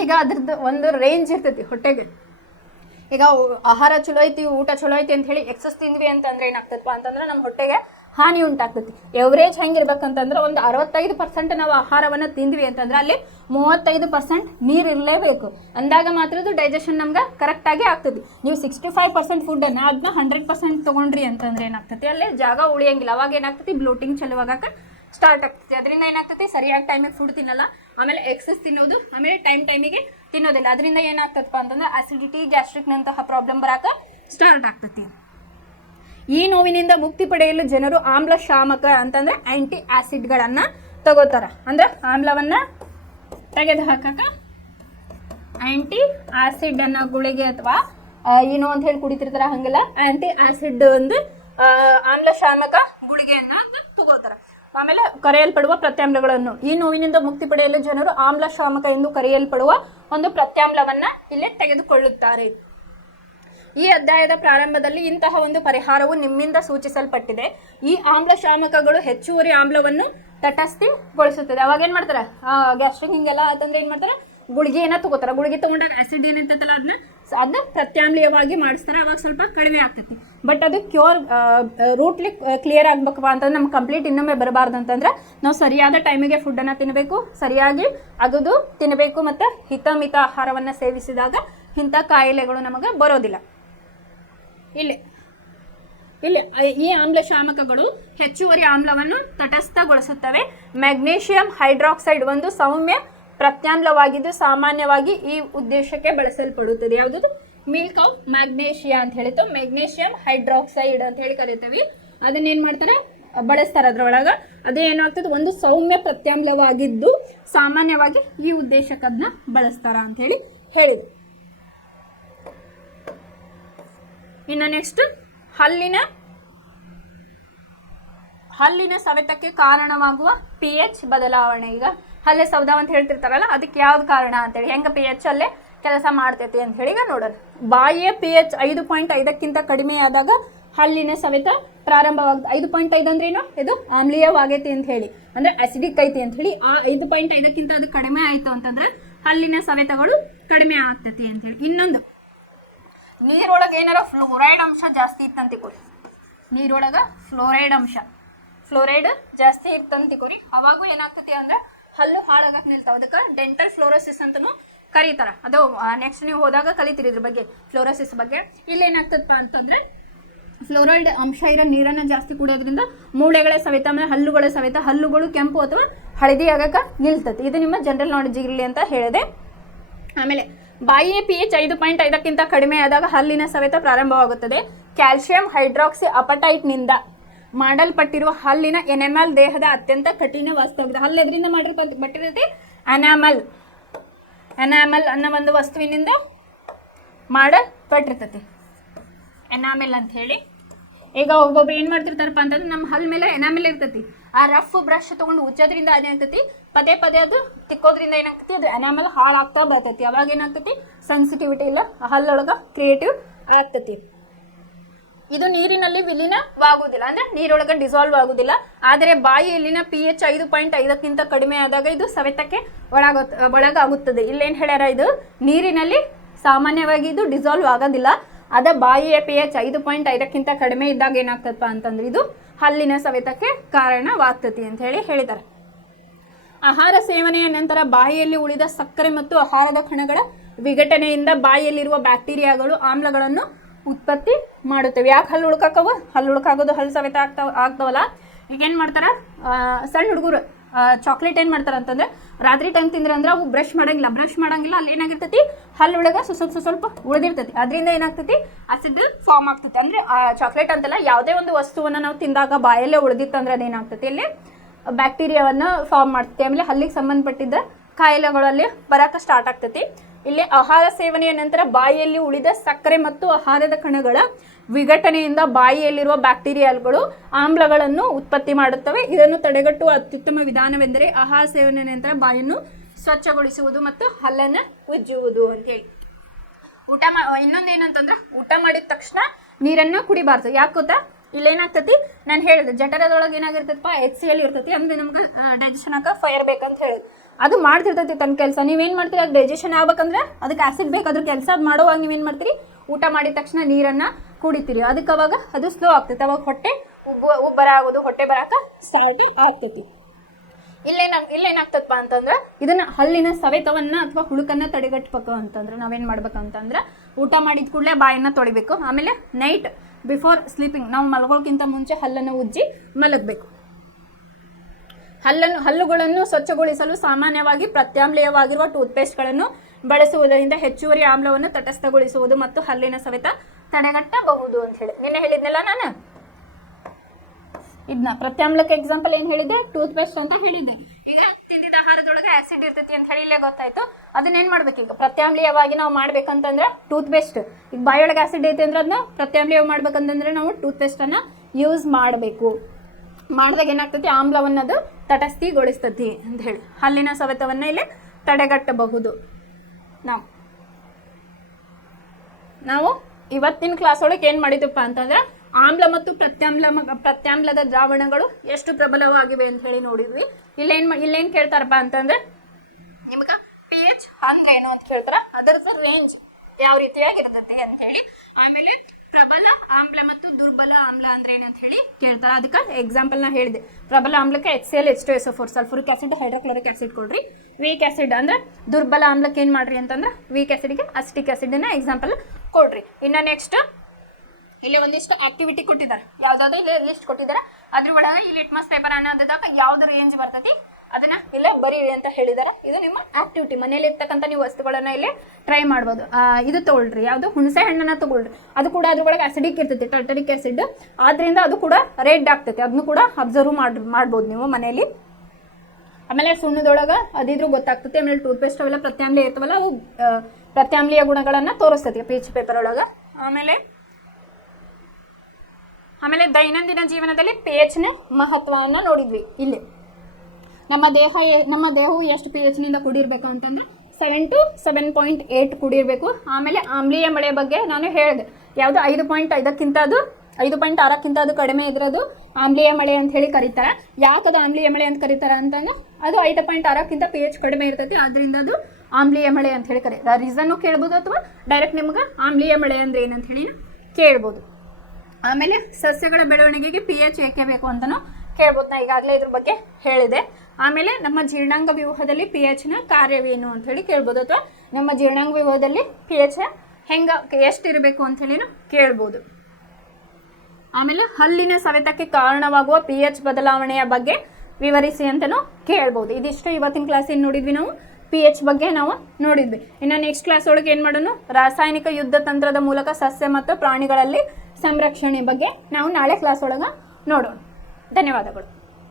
ಈಗ ಅದ್ರದ್ದು ಒಂದು ರೇಂಜ್ ಇರ್ತೈತಿ ಹೊಟ್ಟೆಗೆ. ಈಗ ಆಹಾರ ಚಲೋ ಐತಿ, ಊಟ ಚಲೋ ಐತಿ ಅಂತ ಹೇಳಿ ಎಕ್ಸಸ್ ತಿಂದ್ವಿ ಅಂತಂದ್ರೆ ಏನಾಗ್ತದಪ್ಪ ಅಂತಂದ್ರೆ ನಮ್ಮ ಹೊಟ್ಟೆಗೆ ಹಾನಿ ಉಂಟಾಗ್ತೈತಿ. ಎವರೇಜ್ ಹೆಂಗಿರ್ಬೇಕಂತಂದ್ರೆ ಒಂದು 65% ನಾವು ಆಹಾರವನ್ನು ತಿಂದ್ವಿ ಅಂತಂದ್ರೆ ಅಲ್ಲಿ 35% ನೀರು ಇರಲೇಬೇಕು. ಅಂದಾಗ ಮಾತ್ರ ಅದು ಡೈಜೆಷನ್ ನಮ್ಗೆ ಕರೆಕ್ಟಾಗಿ ಆಗ್ತದೆ. ನೀವು 65% ಫುಡ್ಡನ್ನು ಅದನ್ನ 100% ತೊಗೊಂಡ್ರಿ ಅಂತಂದ್ರೆ ಏನಾಗ್ತೈತಿ, ಅಲ್ಲೇ ಜಾಗ ಉಳಿಯಂಗಿಲ್ಲ. ಅವಾಗ ಏನಾಗ್ತೈತಿ, ಬ್ಲೋಟಿಂಗ್ ಚಲುವಾಗಕ್ಕೆ ಸ್ಟಾರ್ಟ್ ಆಗ್ತೈತಿ. ಅದರಿಂದ ಏನಾಗ್ತೈತಿ, ಸರಿಯಾಗಿ ಟೈಮಿಗೆ ಫುಡ್ ತಿನ್ನಲ್ಲ, ಆಮೇಲೆ ಎಕ್ಸಸ್ ತಿನ್ನೋದು, ಆಮೇಲೆ ಟೈಮಿಗೆ ತಿನ್ನೋದಿಲ್ಲ. ಅದರಿಂದ ಏನಾಗ್ತದಪ್ಪ ಅಂತಂದ್ರೆ ಅಸಿಡಿಟಿ, ಗ್ಯಾಸ್ಟ್ರಿಕ್ನಂತಹ ಪ್ರಾಬ್ಲಮ್ ಬರಾಕ ಸ್ಟಾರ್ಟ್ ಆಗ್ತೈತಿ. ಈ ನೋವಿನಿಂದ ಮುಕ್ತಿ ಪಡೆಯಲು ಜನರು ಆಮ್ಲ ಶಾಮಕ ಅಂತಂದ್ರೆ ಆಂಟಿ ಆಸಿಡ್ಗಳನ್ನು ತಗೋತಾರ. ಅಂದ್ರೆ ಆಮ್ಲವನ್ನು ತೆಗೆದು ಹಾಕಕ ಆಂಟಿ ಆಸಿಡ್ ಅನ್ನೋ ಗುಳಿಗೆ ಅಥವಾ ಏನು ಅಂತ ಹೇಳಿ ಕುಡಿತಿರ್ತಾರ, ಹಂಗಲ್ಲ, ಆಂಟಿ ಆಸಿಡ್ ಒಂದು ಆಮ್ಲ ಶಾಮಕ ಗುಳಿಗೆಯನ್ನು ತಗೋತಾರ. ಆಮೇಲೆ ಕರೆಯಲ್ಪಡುವ ಪ್ರತ್ಯಾಮ್ಲಗಳನ್ನು, ಈ ನೋವಿನಿಂದ ಮುಕ್ತಿ ಪಡೆಯಲು ಜನರು ಆಮ್ಲ ಶಾಮಕ ಎಂದು ಕರೆಯಲ್ಪಡುವ ಒಂದು ಪ್ರತ್ಯಾಮ್ಲವನ್ನು ಇಲ್ಲಿ ತೆಗೆದುಕೊಳ್ಳುತ್ತಾರೆ. ಈ ಅಧ್ಯಾಯದ ಪ್ರಾರಂಭದಲ್ಲಿ ಇಂತಹ ಒಂದು ಪರಿಹಾರವು ನಿಮ್ಮಿಂದ ಸೂಚಿಸಲ್ಪಟ್ಟಿದೆ. ಈ ಆಮ್ಲ ಶಾಮಕಗಳು ಹೆಚ್ಚುವರಿ ಆಮ್ಲವನ್ನು ತಟಸ್ಥಗೊಳಿಸುತ್ತದೆ. ಅವಾಗ ಏನು ಮಾಡ್ತಾರೆ, ಗ್ಯಾಸ್ಟ್ರಿಕ್ ಹಿಂಗೆಲ್ಲ ಅಂತಂದ್ರೆ ಏನು ಮಾಡ್ತಾರೆ, ಗುಳಿಗೆಯನ್ನು ತಗೋತಾರೆ. ಗುಳಿಗೆ ತೊಗೊಂಡಾಗ ಆಸಿಡ್ ಏನಿರ್ತೈತಲ್ಲ ಅದನ್ನ ಪ್ರತ್ಯಾಮ್ಲೀಯವಾಗಿ ಮಾಡಿಸ್ತಾರೆ. ಅವಾಗ ಸ್ವಲ್ಪ ಕಡಿಮೆ ಆಗ್ತೈತಿ. ಬಟ್ ಅದು ರೂಟ್ಲಿ ಕ್ಲಿಯರ್ ಆಗ್ಬೇಕಪ್ಪ ಅಂತಂದ್ರೆ ನಮ್ಗೆ ಕಂಪ್ಲೀಟ್ ಇನ್ನೊಮ್ಮೆ ಬರಬಾರ್ದು ಅಂತಂದ್ರೆ ನಾವು ಸರಿಯಾದ ಟೈಮಿಗೆ ಫುಡ್ಡನ್ನು ತಿನ್ನಬೇಕು, ಸರಿಯಾಗಿ ಅಗದು ತಿನ್ನಬೇಕು, ಮತ್ತು ಹಿತಮಿತ ಆಹಾರವನ್ನು ಸೇವಿಸಿದಾಗ ಇಂಥ ಕಾಯಿಲೆಗಳು ನಮಗೆ ಬರೋದಿಲ್ಲ. ಇಲ್ಲಿ ಈ ಆಮ್ಲ ಶಾಮಕಗಳು ಹೆಚ್ಚುವರಿ ಆಮ್ಲವನ್ನು ತಟಸ್ಥಗೊಳಿಸುತ್ತವೆ. ಮ್ಯಾಗ್ನೇಷಿಯಂ ಹೈಡ್ರಾಕ್ಸೈಡ್ ಒಂದು ಸೌಮ್ಯ ಪ್ರತ್ಯಾಮ್ಲವಾಗಿದ್ದು ಸಾಮಾನ್ಯವಾಗಿ ಈ ಉದ್ದೇಶಕ್ಕೆ ಬಳಸಲ್ಪಡುತ್ತದೆ. ಯಾವುದು, ಮಿಲ್ಕ್ ಆಫ್ ಮ್ಯಾಗ್ನೇಷಿಯಾ ಅಂತ ಹೇಳಿತ್ತು, ಮ್ಯಾಗ್ನೇಷಿಯಂ ಹೈಡ್ರಾಕ್ಸೈಡ್ ಅಂತ ಹೇಳಿ ಕರೀತೀವಿ. ಅದನ್ನೇನು ಮಾಡ್ತಾರೆ, ಬಳಸ್ತಾರೆ. ಅದರೊಳಗೆ ಅದು ಏನಾಗ್ತದೆ, ಒಂದು ಸೌಮ್ಯ ಪ್ರತ್ಯಾಮ್ಲವಾಗಿದ್ದು ಸಾಮಾನ್ಯವಾಗಿ ಈ ಉದ್ದೇಶಕ್ಕೆ ಅದನ್ನ ಬಳಸ್ತಾರ ಅಂತ ಹೇಳಿ ಹೇಳಿದೆ. ಇನ್ನು ನೆಕ್ಸ್ಟ್ ಹಲ್ಲಿನ ಸವೆತಕ್ಕೆ ಕಾರಣವಾಗುವ pH ಬದಲಾವಣೆ. ಈಗ ಹಲ್ಲೆ ಸೌದಾವ್ ಅಂತ ಹೇಳ್ತಿರ್ತಾರಲ್ಲ, ಅದಕ್ಕೆ ಯಾವ್ದು ಕಾರಣ ಅಂತೇಳಿ, ಹೆಂಗೆ pH ಅಲ್ಲೇ ಕೆಲಸ ಮಾಡ್ತೈತಿ ಅಂತ ಹೇಳಿ ಈಗ ನೋಡೋಣ. ಬಾಯಿಯ pH 5.5ಕ್ಕಿಂತ ಕಡಿಮೆ ಆದಾಗ ಹಲ್ಲಿನ ಸವೆತ ಪ್ರಾರಂಭವಾಗುತ್ತೆ. 5.5 ಅಂದ್ರೆ ಏನು, ಇದು ಆಮ್ಲೀಯವಾಗೈತಿ ಅಂತ ಹೇಳಿ, ಅಂದ್ರೆ ಅಸಿಡಿಕ್ ಐತಿ ಅಂತ ಹೇಳಿ. ಆ 5.5ಕ್ಕಿಂತ ಅದು ಕಡಿಮೆ ಆಯಿತು ಅಂತಂದ್ರೆ ಹಲ್ಲಿನ ಸವೆತಗಳು ಕಡಿಮೆ ಆಗ್ತೈತಿ ಅಂತ ಹೇಳಿ. ಇನ್ನೊಂದು, ನೀರೊಳಗೆ ಏನಾರ ಫ್ಲೋರೈಡ್ ಅಂಶ ಜಾಸ್ತಿ ಇತ್ತಂತಿಕೋರಿ, ನೀರೊಳಗೆ ಫ್ಲೋರೈಡ್ ಜಾಸ್ತಿ ಇರ್ತಂತಿಕೋರಿ, ಅವಾಗೂ ಏನಾಗ್ತತಿ ಅಂದ್ರೆ ಹಲ್ಲು ಹಾಳಾಗಕ್ಕೆ ನಿಲ್ತಾವ. ಅದಕ್ಕೆ ಡೆಂಟಲ್ ಫ್ಲೋರೋಸಿಸ್ ಅಂತಲೂ ಕರೀತಾರ. ಅದು ನೆಕ್ಸ್ಟ್ ನೀವು ಹೋದಾಗ ಕಲಿತೀರಿ ಇದ್ರ ಬಗ್ಗೆ, ಫ್ಲೋರೋಸಿಸ್ ಬಗ್ಗೆ. ಇಲ್ಲಿ ಏನಾಗ್ತದಪ್ಪ ಅಂತಂದ್ರೆ ಫ್ಲೋರೈಡ್ ಅಂಶ ಇರೋ ನೀರನ್ನು ಜಾಸ್ತಿ ಕುಡಿಯೋದ್ರಿಂದ ಮೂಳೆಗಳ ಸವೆತ, ಆಮೇಲೆ ಹಲ್ಲುಗಳ ಸವೆತ, ಹಲ್ಲುಗಳು ಕೆಂಪು ಅಥವಾ ಹಳದಿ ಆಗಕ್ಕೆ ನಿಲ್ತತಿ. ಇದು ನಿಮ್ಮ ಜನರಲ್ ನಾಲೆಡ್ಜ್ ಇರಲಿ ಅಂತ ಹೇಳಿದೆ. ಆಮೇಲೆ ಬಾಯಿಯ pH 5.5ಕ್ಕಿಂತ ಕಡಿಮೆ ಆದಾಗ ಹಲ್ಲಿನ ಸವೆತ ಪ್ರಾರಂಭವಾಗುತ್ತದೆ. ಕ್ಯಾಲ್ಸಿಯಂ ಹೈಡ್ರಾಕ್ಸಿ ಅಪಟೈಟ್ನಿಂದ ಮಾಡಲ್ಪಟ್ಟಿರುವ ಹಲ್ಲಿನ ಎನಾಮೆಲ್ ದೇಹದ ಅತ್ಯಂತ ಕಠಿಣ ವಸ್ತುವಾಗಿದೆ. ಹಲ್ಲು ಎದರಿಂದ ಮಾಡಿರ್ತೈತಿ, ಎನಾಮೆಲ್ ಅನ್ನೋ ಒಂದು ವಸ್ತುವಿನಿಂದ ಮಾಡಲ್ಪಟ್ಟಿರ್ತೈತಿ, ಎನಾಮೆಲ್ ಅಂತ ಹೇಳಿ. ಈಗ ಒಬ್ಬೊಬ್ರು ಏನು ಮಾಡ್ತಿರ್ತಾರಪ್ಪ ಅಂತಂದ್ರೆ ನಮ್ಮ ಹಲ್ ಮೇಲೆ ಎನಾಮೆಲ್ ಇರ್ತೈತಿ, ಆ ರಫ್ ಬ್ರಷ್ ತೊಗೊಂಡು ಉಜ್ಜೋದ್ರಿಂದ ಅದೇನಾಗ್ತೈತಿ, ಪದೇ ಅದು ತಿಕ್ಕೋದ್ರಿಂದ ಏನಾಗ್ತೈತಿ, ಅದು ಎನಾಮೆಲ್ ಹಾಳಾಗ್ತಾ ಬರ್ತೈತಿ. ಅವಾಗ ಏನಾಗ್ತೈತಿ, ಸೆನ್ಸಿಟಿವಿಟಿ ಇಲ್ಲ, ಹಲ್ಲೊಳಗೆ ಕ್ರಿಯೇಟಿವ್ ಆಗ್ತೈತಿ. ಇದು ನೀರಿನಲ್ಲಿ ವಿಲೀನವಾಗುವುದಿಲ್ಲ, ಅಂದರೆ ನೀರೊಳಗೆ ಡಿಸಾಲ್ವ್ ಆಗುವುದಿಲ್ಲ. ಆದರೆ ಬಾಯಿಯಲ್ಲಿನ pH 5.5ಕ್ಕಿಂತ ಕಡಿಮೆ ಆದಾಗ ಇದು ಸವೆತಕ್ಕೆ ಒಳಗಾಗುತ್ತದೆ. ಇಲ್ಲೇನು ಹೇಳ್ಯಾರ, ಇದು ನೀರಿನಲ್ಲಿ ಸಾಮಾನ್ಯವಾಗಿ ಇದು ಡಿಸಾಲ್ವ್ ಆಗೋದಿಲ್ಲ. ಅದ ಬಾಯಿಯ pH 5.5ಕ್ಕಿಂತ ಕಡಿಮೆ ಇದ್ದಾಗ ಏನಾಗ್ತದಪ್ಪ ಅಂತಂದ್ರೆ ಇದು ಹಲ್ಲಿನ ಸವೆತಕ್ಕೆ ಕಾರಣವಾಗ್ತತಿ ಅಂತ ಹೇಳಿ ಹೇಳಿದ್ದಾರೆ. ಆಹಾರ ಸೇವನೆಯ ನಂತರ ಬಾಯಿಯಲ್ಲಿ ಉಳಿದ ಸಕ್ಕರೆ ಮತ್ತು ಆಹಾರದ ಕಣಗಳ ವಿಘಟನೆಯಿಂದ ಬಾಯಿಯಲ್ಲಿರುವ ಬ್ಯಾಕ್ಟೀರಿಯಾಗಳು ಆಮ್ಲಗಳನ್ನು ಉತ್ಪತ್ತಿ ಮಾಡುತ್ತವೆ. ಯಾಕೆ ಹಲ್ಲು ಉಳ್ಕಾಗೋದು, ಹಲ್ಲು ಸವೆತ ಆಗ್ತಾವಲ್ಲ. ಈಗ ಏನು ಮಾಡ್ತಾರೆ, ಸಣ್ಣ ಹುಡುಗರು ಚಾಕ್ಲೇಟ್ ಏನು ಮಾಡ್ತಾರೆ ಅಂತಂದ್ರೆ ರಾತ್ರಿ ಟೈಮ್ ತಿಂದ್ರೆ ಅಂದ್ರೆ ಅವು ಬ್ರಷ್ ಮಾಡಂಗಿಲ್ಲ, ಅಲ್ಲಿ ಏನಾಗಿರ್ತೈತಿ, ಹಲ್ಲೊಳಗೆ ಸ್ವಲ್ಪ ಉಳಿದಿರ್ತೈತಿ. ಅದರಿಂದ ಏನಾಗ್ತೈತಿ, ಆಸಿಡ್ ಫಾರ್ಮ್ ಆಗ್ತೈತಿ. ಅಂದ್ರೆ ಚಾಕ್ಲೇಟ್ ಅಂತಲ್ಲ, ಯಾವುದೇ ಒಂದು ವಸ್ತುವನ್ನು ನಾವು ತಿಂದಾಗ ಬಾಯಲ್ಲೇ ಉಳಿದಿತ್ತು ಅಂದ್ರೆ ಅದೇನಾಗ್ತೈತಿ, ಇಲ್ಲಿ ಬ್ಯಾಕ್ಟೀರಿಯಾವನ್ನು ಫಾರ್ಮ್ ಮಾಡ್ತೈತಿ. ಆಮೇಲೆ ಹಲ್ಲಿಗೆ ಸಂಬಂಧಪಟ್ಟಿದ್ದ ಕಾಯಿಲೆಗಳಲ್ಲಿ ಬರಕ್ಕೆ ಸ್ಟಾರ್ಟ್ ಆಗ್ತೈತಿ. ಇಲ್ಲಿ ಆಹಾರ ಸೇವನೆಯ ನಂತರ ಬಾಯಿಯಲ್ಲಿ ಉಳಿದ ಸಕ್ಕರೆ ಮತ್ತು ಆಹಾರದ ಕಣಗಳ ವಿಘಟನೆಯಿಂದ ಬಾಯಿಯಲ್ಲಿರುವ ಬ್ಯಾಕ್ಟೀರಿಯಾಗಳು ಆಮ್ಲಗಳನ್ನು ಉತ್ಪತ್ತಿ ಮಾಡುತ್ತವೆ. ಇದನ್ನು ತಡೆಗಟ್ಟುವ ಅತ್ಯುತ್ತಮ ವಿಧಾನವೆಂದರೆ ಆಹಾರ ಸೇವನೆಯ ನಂತರ ಬಾಯನ್ನು ಸ್ವಚ್ಛಗೊಳಿಸುವುದು ಮತ್ತು ಹಲ್ಲನ್ನು ಉಜ್ಜುವುದು ಅಂತೇಳಿ. ಇನ್ನೊಂದೇನಂತಂದ್ರೆ ಊಟ ಮಾಡಿದ ತಕ್ಷಣ ನೀರನ್ನು ಕುಡಿಬಾರ್ದು. ಯಾಕೆ ಗೊತ್ತಾ, ಇಲ್ಲೇನಾಗ್ತತಿ, ನಾನು ಹೇಳಿದೆ ಜಠರದೊಳಗೆ ಏನಾಗಿರ್ತೈತಪ್ಪ, HCl ಇರ್ತೈತಿ. ಅಂದ್ರೆ ನಮ್ಗೆ ಡೈಜೆಷನ್ ಆಗ ಫೈರ್ ಬೇಕಂತ ಹೇಳಿದ್ರು, ಅದು ಮಾಡ್ತಿರ್ತೈತಿ ತನ್ನ ಕೆಲಸ. ನೀವೇನು ಮಾಡ್ತೀರಿ, ಅದು ಡೈಜೆಷನ್ ಆಗ್ಬೇಕಂದ್ರೆ ಅದಕ್ಕೆ ಆಸಿಡ್ ಬೇಕು, ಅದ್ರ ಕೆಲಸ ಮಾಡುವಾಗ ನೀವೇನು ಮಾಡ್ತೀರಿ, ಊಟ ಮಾಡಿದ ತಕ್ಷಣ ನೀರನ್ನು ಕುಡಿತೀರಿ. ಅದಕ್ಕೆ ಅವಾಗ ಅದು ಸ್ಲೋ ಆಗ್ತೈತೆ, ಅವಾಗ ಹೊಟ್ಟೆ ಉಬ್ಬರ ಆಗೋದು, ಹೊಟ್ಟೆ ಬರಾಕ ಸ್ಟಾರ್ಟ್ ಆಗ್ತೈತಿ. ಇಲ್ಲೇನಾಗ್ತದಪ್ಪ ಅಂತಂದ್ರೆ ಇದನ್ನ ಹಲ್ಲಿನ ಸವೆತವನ್ನ ಅಥವಾ ಹುಳುಕನ್ನ ತಡೆಗಟ್ಟಬೇಕು ಅಂತಂದ್ರೆ ನಾವೇನ್ ಮಾಡ್ಬೇಕಂತಂದ್ರೆ ಊಟ ಮಾಡಿದ ಕೂಡಲೇ ಬಾಯನ್ನ ತೊಳಿಬೇಕು. ಆಮೇಲೆ ನೈಟ್ ಬಿಫೋರ್ ಸ್ಲೀಪಿಂಗ್ ನಾವು ಮಲಗೋಕ್ಕಿಂತ ಮುಂಚೆ ಹಲ್ಲನ್ನು ಉಜ್ಜಿ ಮಲಗಬೇಕು. ಹಲ್ಲುಗಳನ್ನು ಸ್ವಚ್ಛಗೊಳಿಸಲು ಸಾಮಾನ್ಯವಾಗಿ ಪ್ರತ್ಯಾಮ್ಲೀಯವಾಗಿರುವ ಟೂತ್ಪೇಸ್ಟ್ಗಳನ್ನು ಬಳಸುವುದರಿಂದ ಹೆಚ್ಚುವರಿ ಆಮ್ಲವನ್ನು ತಟಸ್ಥಗೊಳಿಸುವುದು ಮತ್ತು ಹಲ್ಲಿನ ಸವೆತ ತಡೆಗಟ್ಟಬಹುದು ಅಂತ ಹೇಳಿ ನಿನ್ನೆ ಹೇಳಿದ್ನಲ್ಲ ನಾನು. ಇದನ್ನ ಪ್ರತ್ಯಾಮ್ಲಕ್ಕೆ ಎಕ್ಸಾಂಪಲ್ ಏನ್ ಹೇಳಿದ್ದೆ, ಟೂತ್ ಪೇಸ್ಟ್ ಅಂತ ಹೇಳಿದ್ದೆ. ಈಗ ತಿಂದಿದ್ದ ಆಹಾರದೊಳಗೆ ಆಸಿಡ್ ಇರ್ತೈತಿ ಅಂತ ಹೇಳಿ ಇಲ್ಲೇ ಗೊತ್ತಾಯ್ತು. ಅದನ್ನ ಏನ್ ಮಾಡ್ಬೇಕು, ಈಗ ಪ್ರತ್ಯಾಮ್ಲೀಯವಾಗಿ ನಾವು ಮಾಡ್ಬೇಕಂತಂದ್ರೆ ಟೂತ್ ಪೇಸ್ಟ್, ಈಗ ಬಾಯೊಳಗೆ ಆಸಿಡ್ ಐತೆ ಅಂದ್ರೆ ಅದನ್ನ ಪ್ರತ್ಯಾಮ್ಲೀಯ ಮಾಡ್ಬೇಕಂತಂದ್ರೆ ನಾವು ಟೂತ್ ಪೇಸ್ಟ್ ಅನ್ನ ಯೂಸ್ ಮಾಡಬೇಕು. ಮಾಡಿದಾಗ ಏನಾಗ್ತೈತಿ, ಆಮ್ಲವನ್ನದು ತಟಸ್ಥಿಗೊಳಿಸ್ತತಿ ಅಂತ ಹೇಳಿ ಹಲ್ಲಿನ ಸವೆತವನ್ನ ಇಲ್ಲಿ ತಡೆಗಟ್ಟಬಹುದು. ನಾವು ಇವತ್ತಿನ ಕ್ಲಾಸ್ ಒಳಗೆ ಏನ್ ಮಾಡಿದಪ್ಪ ಅಂತಂದ್ರೆ ಆಮ್ಲ ಮತ್ತು ಪ್ರತ್ಯಾಮ್ಲದ ದ್ರಾವಣಗಳು ಎಷ್ಟು ಪ್ರಬಲವಾಗಿವೆ ಅಂತ ಹೇಳಿ ನೋಡಿದ್ವಿ. ಇಲ್ಲೇನ್ ಕೇಳ್ತಾರಪ್ಪ ಅಂತಂದ್ರೆ ನಿಮ್ಗ pH ಅಂದ್ರೆ ಏನು ಅಂತ ಕೇಳ್ತಾರ, ಅದರದ ರೇಂಜ್ ಯಾವ ರೀತಿಯಾಗಿರ್ತೈತಿ ಅಂತ ಹೇಳಿ. ಆಮೇಲೆ ಪ್ರಬಲ ಆಮ್ಲ ಮತ್ತು ದುರ್ಬಲ ಆಮ್ಲ ಅಂದ್ರೆ ಏನಂತ ಹೇಳಿ ಕೇಳ್ತಾರ. ಅದಕ್ಕೆ ಎಕ್ಸಾಂಪಲ್ ನಾ ಹೇಳಿದೆ. ಪ್ರಬಲ ಆಮ್ಲಕ್ಕೆ HCl H2SO4 sulphuric acid hydrochloric acid ಕೊಡ್ರಿ. ವೀಕ್ ಆಸಿಡ್ ಅಂದ್ರೆ ದುರ್ಬಲ ಆಮ್ಲಕ್ಕೆ ಏನ್ ಮಾಡ್ರಿ ಅಂತಂದ್ರೆ ವೀಕ್ ಆಸಿಡ್ಗೆ ಅಸಿಟಿಕ್ ಆಸಿಡ್ ನ ಎಕ್ಸಾಂಪಲ್ ಕೊಡ್ರಿ. ಇನ್ನ ನೆಕ್ಸ್ಟ್ ಇಲ್ಲಿ ಒಂದಿಷ್ಟು ಆಕ್ಟಿವಿಟಿ ಕೊಟ್ಟಿದ್ದಾರೆ, ಯಾವ್ದಾದ್ರು ಇಲ್ಲಿ ಲಿಸ್ಟ್ ಕೊಟ್ಟಿದ್ದಾರೆ. ಅದ್ರ ಒಳಗೆ ಈ ಲಿಟ್ಮಸ್ ಪೇಪರ್ ಅನ್ನೋದಾಗ ಯಾವ್ದು ರೇಂಜ್ ಬರ್ತೈತಿ ಅದನ್ನ ಇಲ್ಲೇ ಬರೀರಿ ಅಂತ ಹೇಳಿದ್ದಾರೆ. ಇದು ನಿಮ್ಮ ಆಕ್ಟಿವಿಟಿ. ಮನೇಲಿ ಇರ್ತಕ್ಕಂಥ ನೀವು ವಸ್ತುಗಳನ್ನ ಇಲ್ಲಿ ಟ್ರೈ ಮಾಡ್ಬೋದು. ಇದು ತಗೊಳ್ರಿ, ಯಾವ್ದು ಹುಣಸೆ ಹಣ್ಣನ್ನ ತಗೊಳ್ರಿ. ಅದು ಕೂಡ ಅದ್ರ ಒಳಗೆ ಅಸಿಡಿಕ್ ಇರ್ತೈತಿ, ಟರ್ಟರಿಕ್ ಆಸಿಡ್. ಆದ್ರಿಂದ ಅದು ಕೂಡ ರೆಡ್ ಆಗ್ತೈತಿ. ಅದನ್ನು ಕೂಡ ಅಬ್ಸರ್ವ್ ಮಾಡ್ಬೋದು ನೀವು ಮನೆಯಲ್ಲಿ. ಆಮೇಲೆ ಸುಣ್ಣದೊಳಗೆ ಅದಿದ್ರು ಗೊತ್ತಾಗ್ತೈತಿ. ಆಮೇಲೆ ಟೂತ್ ಪೇಸ್ಟ್ ಅವೆಲ್ಲ ಪ್ರತ್ಯಾಮ್ಲೀಯ ಇರ್ತವಲ್ಲ, ಅವು ಪ್ರತ್ಯಾಮ್ಲೀಯ ಗುಣಗಳನ್ನ ತೋರಿಸ್ತೈತಿ ಪೀಚ್ ಪೇಪರ್ ಒಳಗೆ. ಆಮೇಲೆ ದೈನಂದಿನ ಜೀವನದಲ್ಲಿ pH ನ ಮಹತ್ವವನ್ನು ನೋಡಿದ್ವಿ. ಇಲ್ಲಿ ನಮ್ಮ ದೇಹವು ಎಷ್ಟು pH ನಿಂದ ಕೂಡಿರ್ಬೇಕು ಅಂತಂದ್ರೆ 7 to 7.8 ಕೂಡಿರ್ಬೇಕು. ಆಮೇಲೆ ಆಮ್ಲೀಯ ಮಳೆ ಬಗ್ಗೆ ನಾನು ಹೇಳಿದೆ, ಯಾವುದು 5.5ಕ್ಕಿಂತ ಅದು 5.6ಕ್ಕಿಂತ ಅದು ಕಡಿಮೆ ಇದ್ರದು ಆಮ್ಲೀಯ ಮಳೆ ಅಂತ ಹೇಳಿ ಕರೀತಾರೆ. ಯಾಕದು ಆಮ್ಲೀಯ ಮಳೆ ಅಂತ ಕರೀತಾರೆ ಅಂತಂದ್ರೆ ಅದು 5.6ಕ್ಕಿಂತ pH ಕಡಿಮೆ ಇರ್ತೈತಿ, ಆದ್ರಿಂದ ಅದು ಆಮ್ಲೀಯ ಮಳೆ ಅಂತ ಹೇಳಿ ಕರೀತಾರೆ. ರೀಸನ್ನು ಕೇಳ್ಬೋದು ಅಥವಾ ಡೈರೆಕ್ಟ್ ನಿಮ್ಗೆ ಆಮ್ಲೀಯ ಮಳೆ ಅಂದ್ರೆ ಏನಂತ ಹೇಳಿ ಕೇಳ್ಬೋದು. ಆಮೇಲೆ ಸಸ್ಯಗಳ ಬೆಳವಣಿಗೆಗೆ pH ಏಕೆ ಬೇಕು ಅಂತಲೂ ಕೇಳ್ಬೋದು. ನಾ ಈಗಾಗಲೇ ಇದ್ರ ಬಗ್ಗೆ ಹೇಳಿದೆ. ಆಮೇಲೆ ನಮ್ಮ ಜೀರ್ಣಾಂಗ ವ್ಯೂಹದಲ್ಲಿ pH ನ ಕಾರ್ಯವೇನು ಅಂತ ಹೇಳಿ ಕೇಳ್ಬೋದು, ಅಥವಾ ನಮ್ಮ ಜೀರ್ಣಾಂಗ ವ್ಯೂಹದಲ್ಲಿ pH ಎಷ್ಟು ಇರಬೇಕು ಅಂತ ಹೇಳಿನೂ ಕೇಳ್ಬೋದು. ಆಮೇಲೆ ಹಲ್ಲಿನ ಸವೆತಕ್ಕೆ ಕಾರಣವಾಗುವ pH ಬದಲಾವಣೆಯ ಬಗ್ಗೆ ವಿವರಿಸಿ ಅಂತಲೂ ಕೇಳ್ಬೋದು. ಇದಿಷ್ಟು ಇವತ್ತಿನ ಕ್ಲಾಸ್ ಏನು ನೋಡಿದ್ವಿ, ನಾವು pH ಬಗ್ಗೆ ನಾವು ನೋಡಿದ್ವಿ. ಇನ್ನು ನೆಕ್ಸ್ಟ್ ಕ್ಲಾಸ್ ಒಳಗೆ ಏನು ಮಾಡೋಣ, ರಾಸಾಯನಿಕ ಯುದ್ಧ ತಂತ್ರದ ಮೂಲಕ ಸಸ್ಯ ಮತ್ತು ಪ್ರಾಣಿಗಳಲ್ಲಿ ಸಂರಕ್ಷಣೆ ಬಗ್ಗೆ ನಾವು ನಾಳೆ ಕ್ಲಾಸ್ ಒಳಗೆ ನೋಡೋಣ. ಧನ್ಯವಾದಗಳು.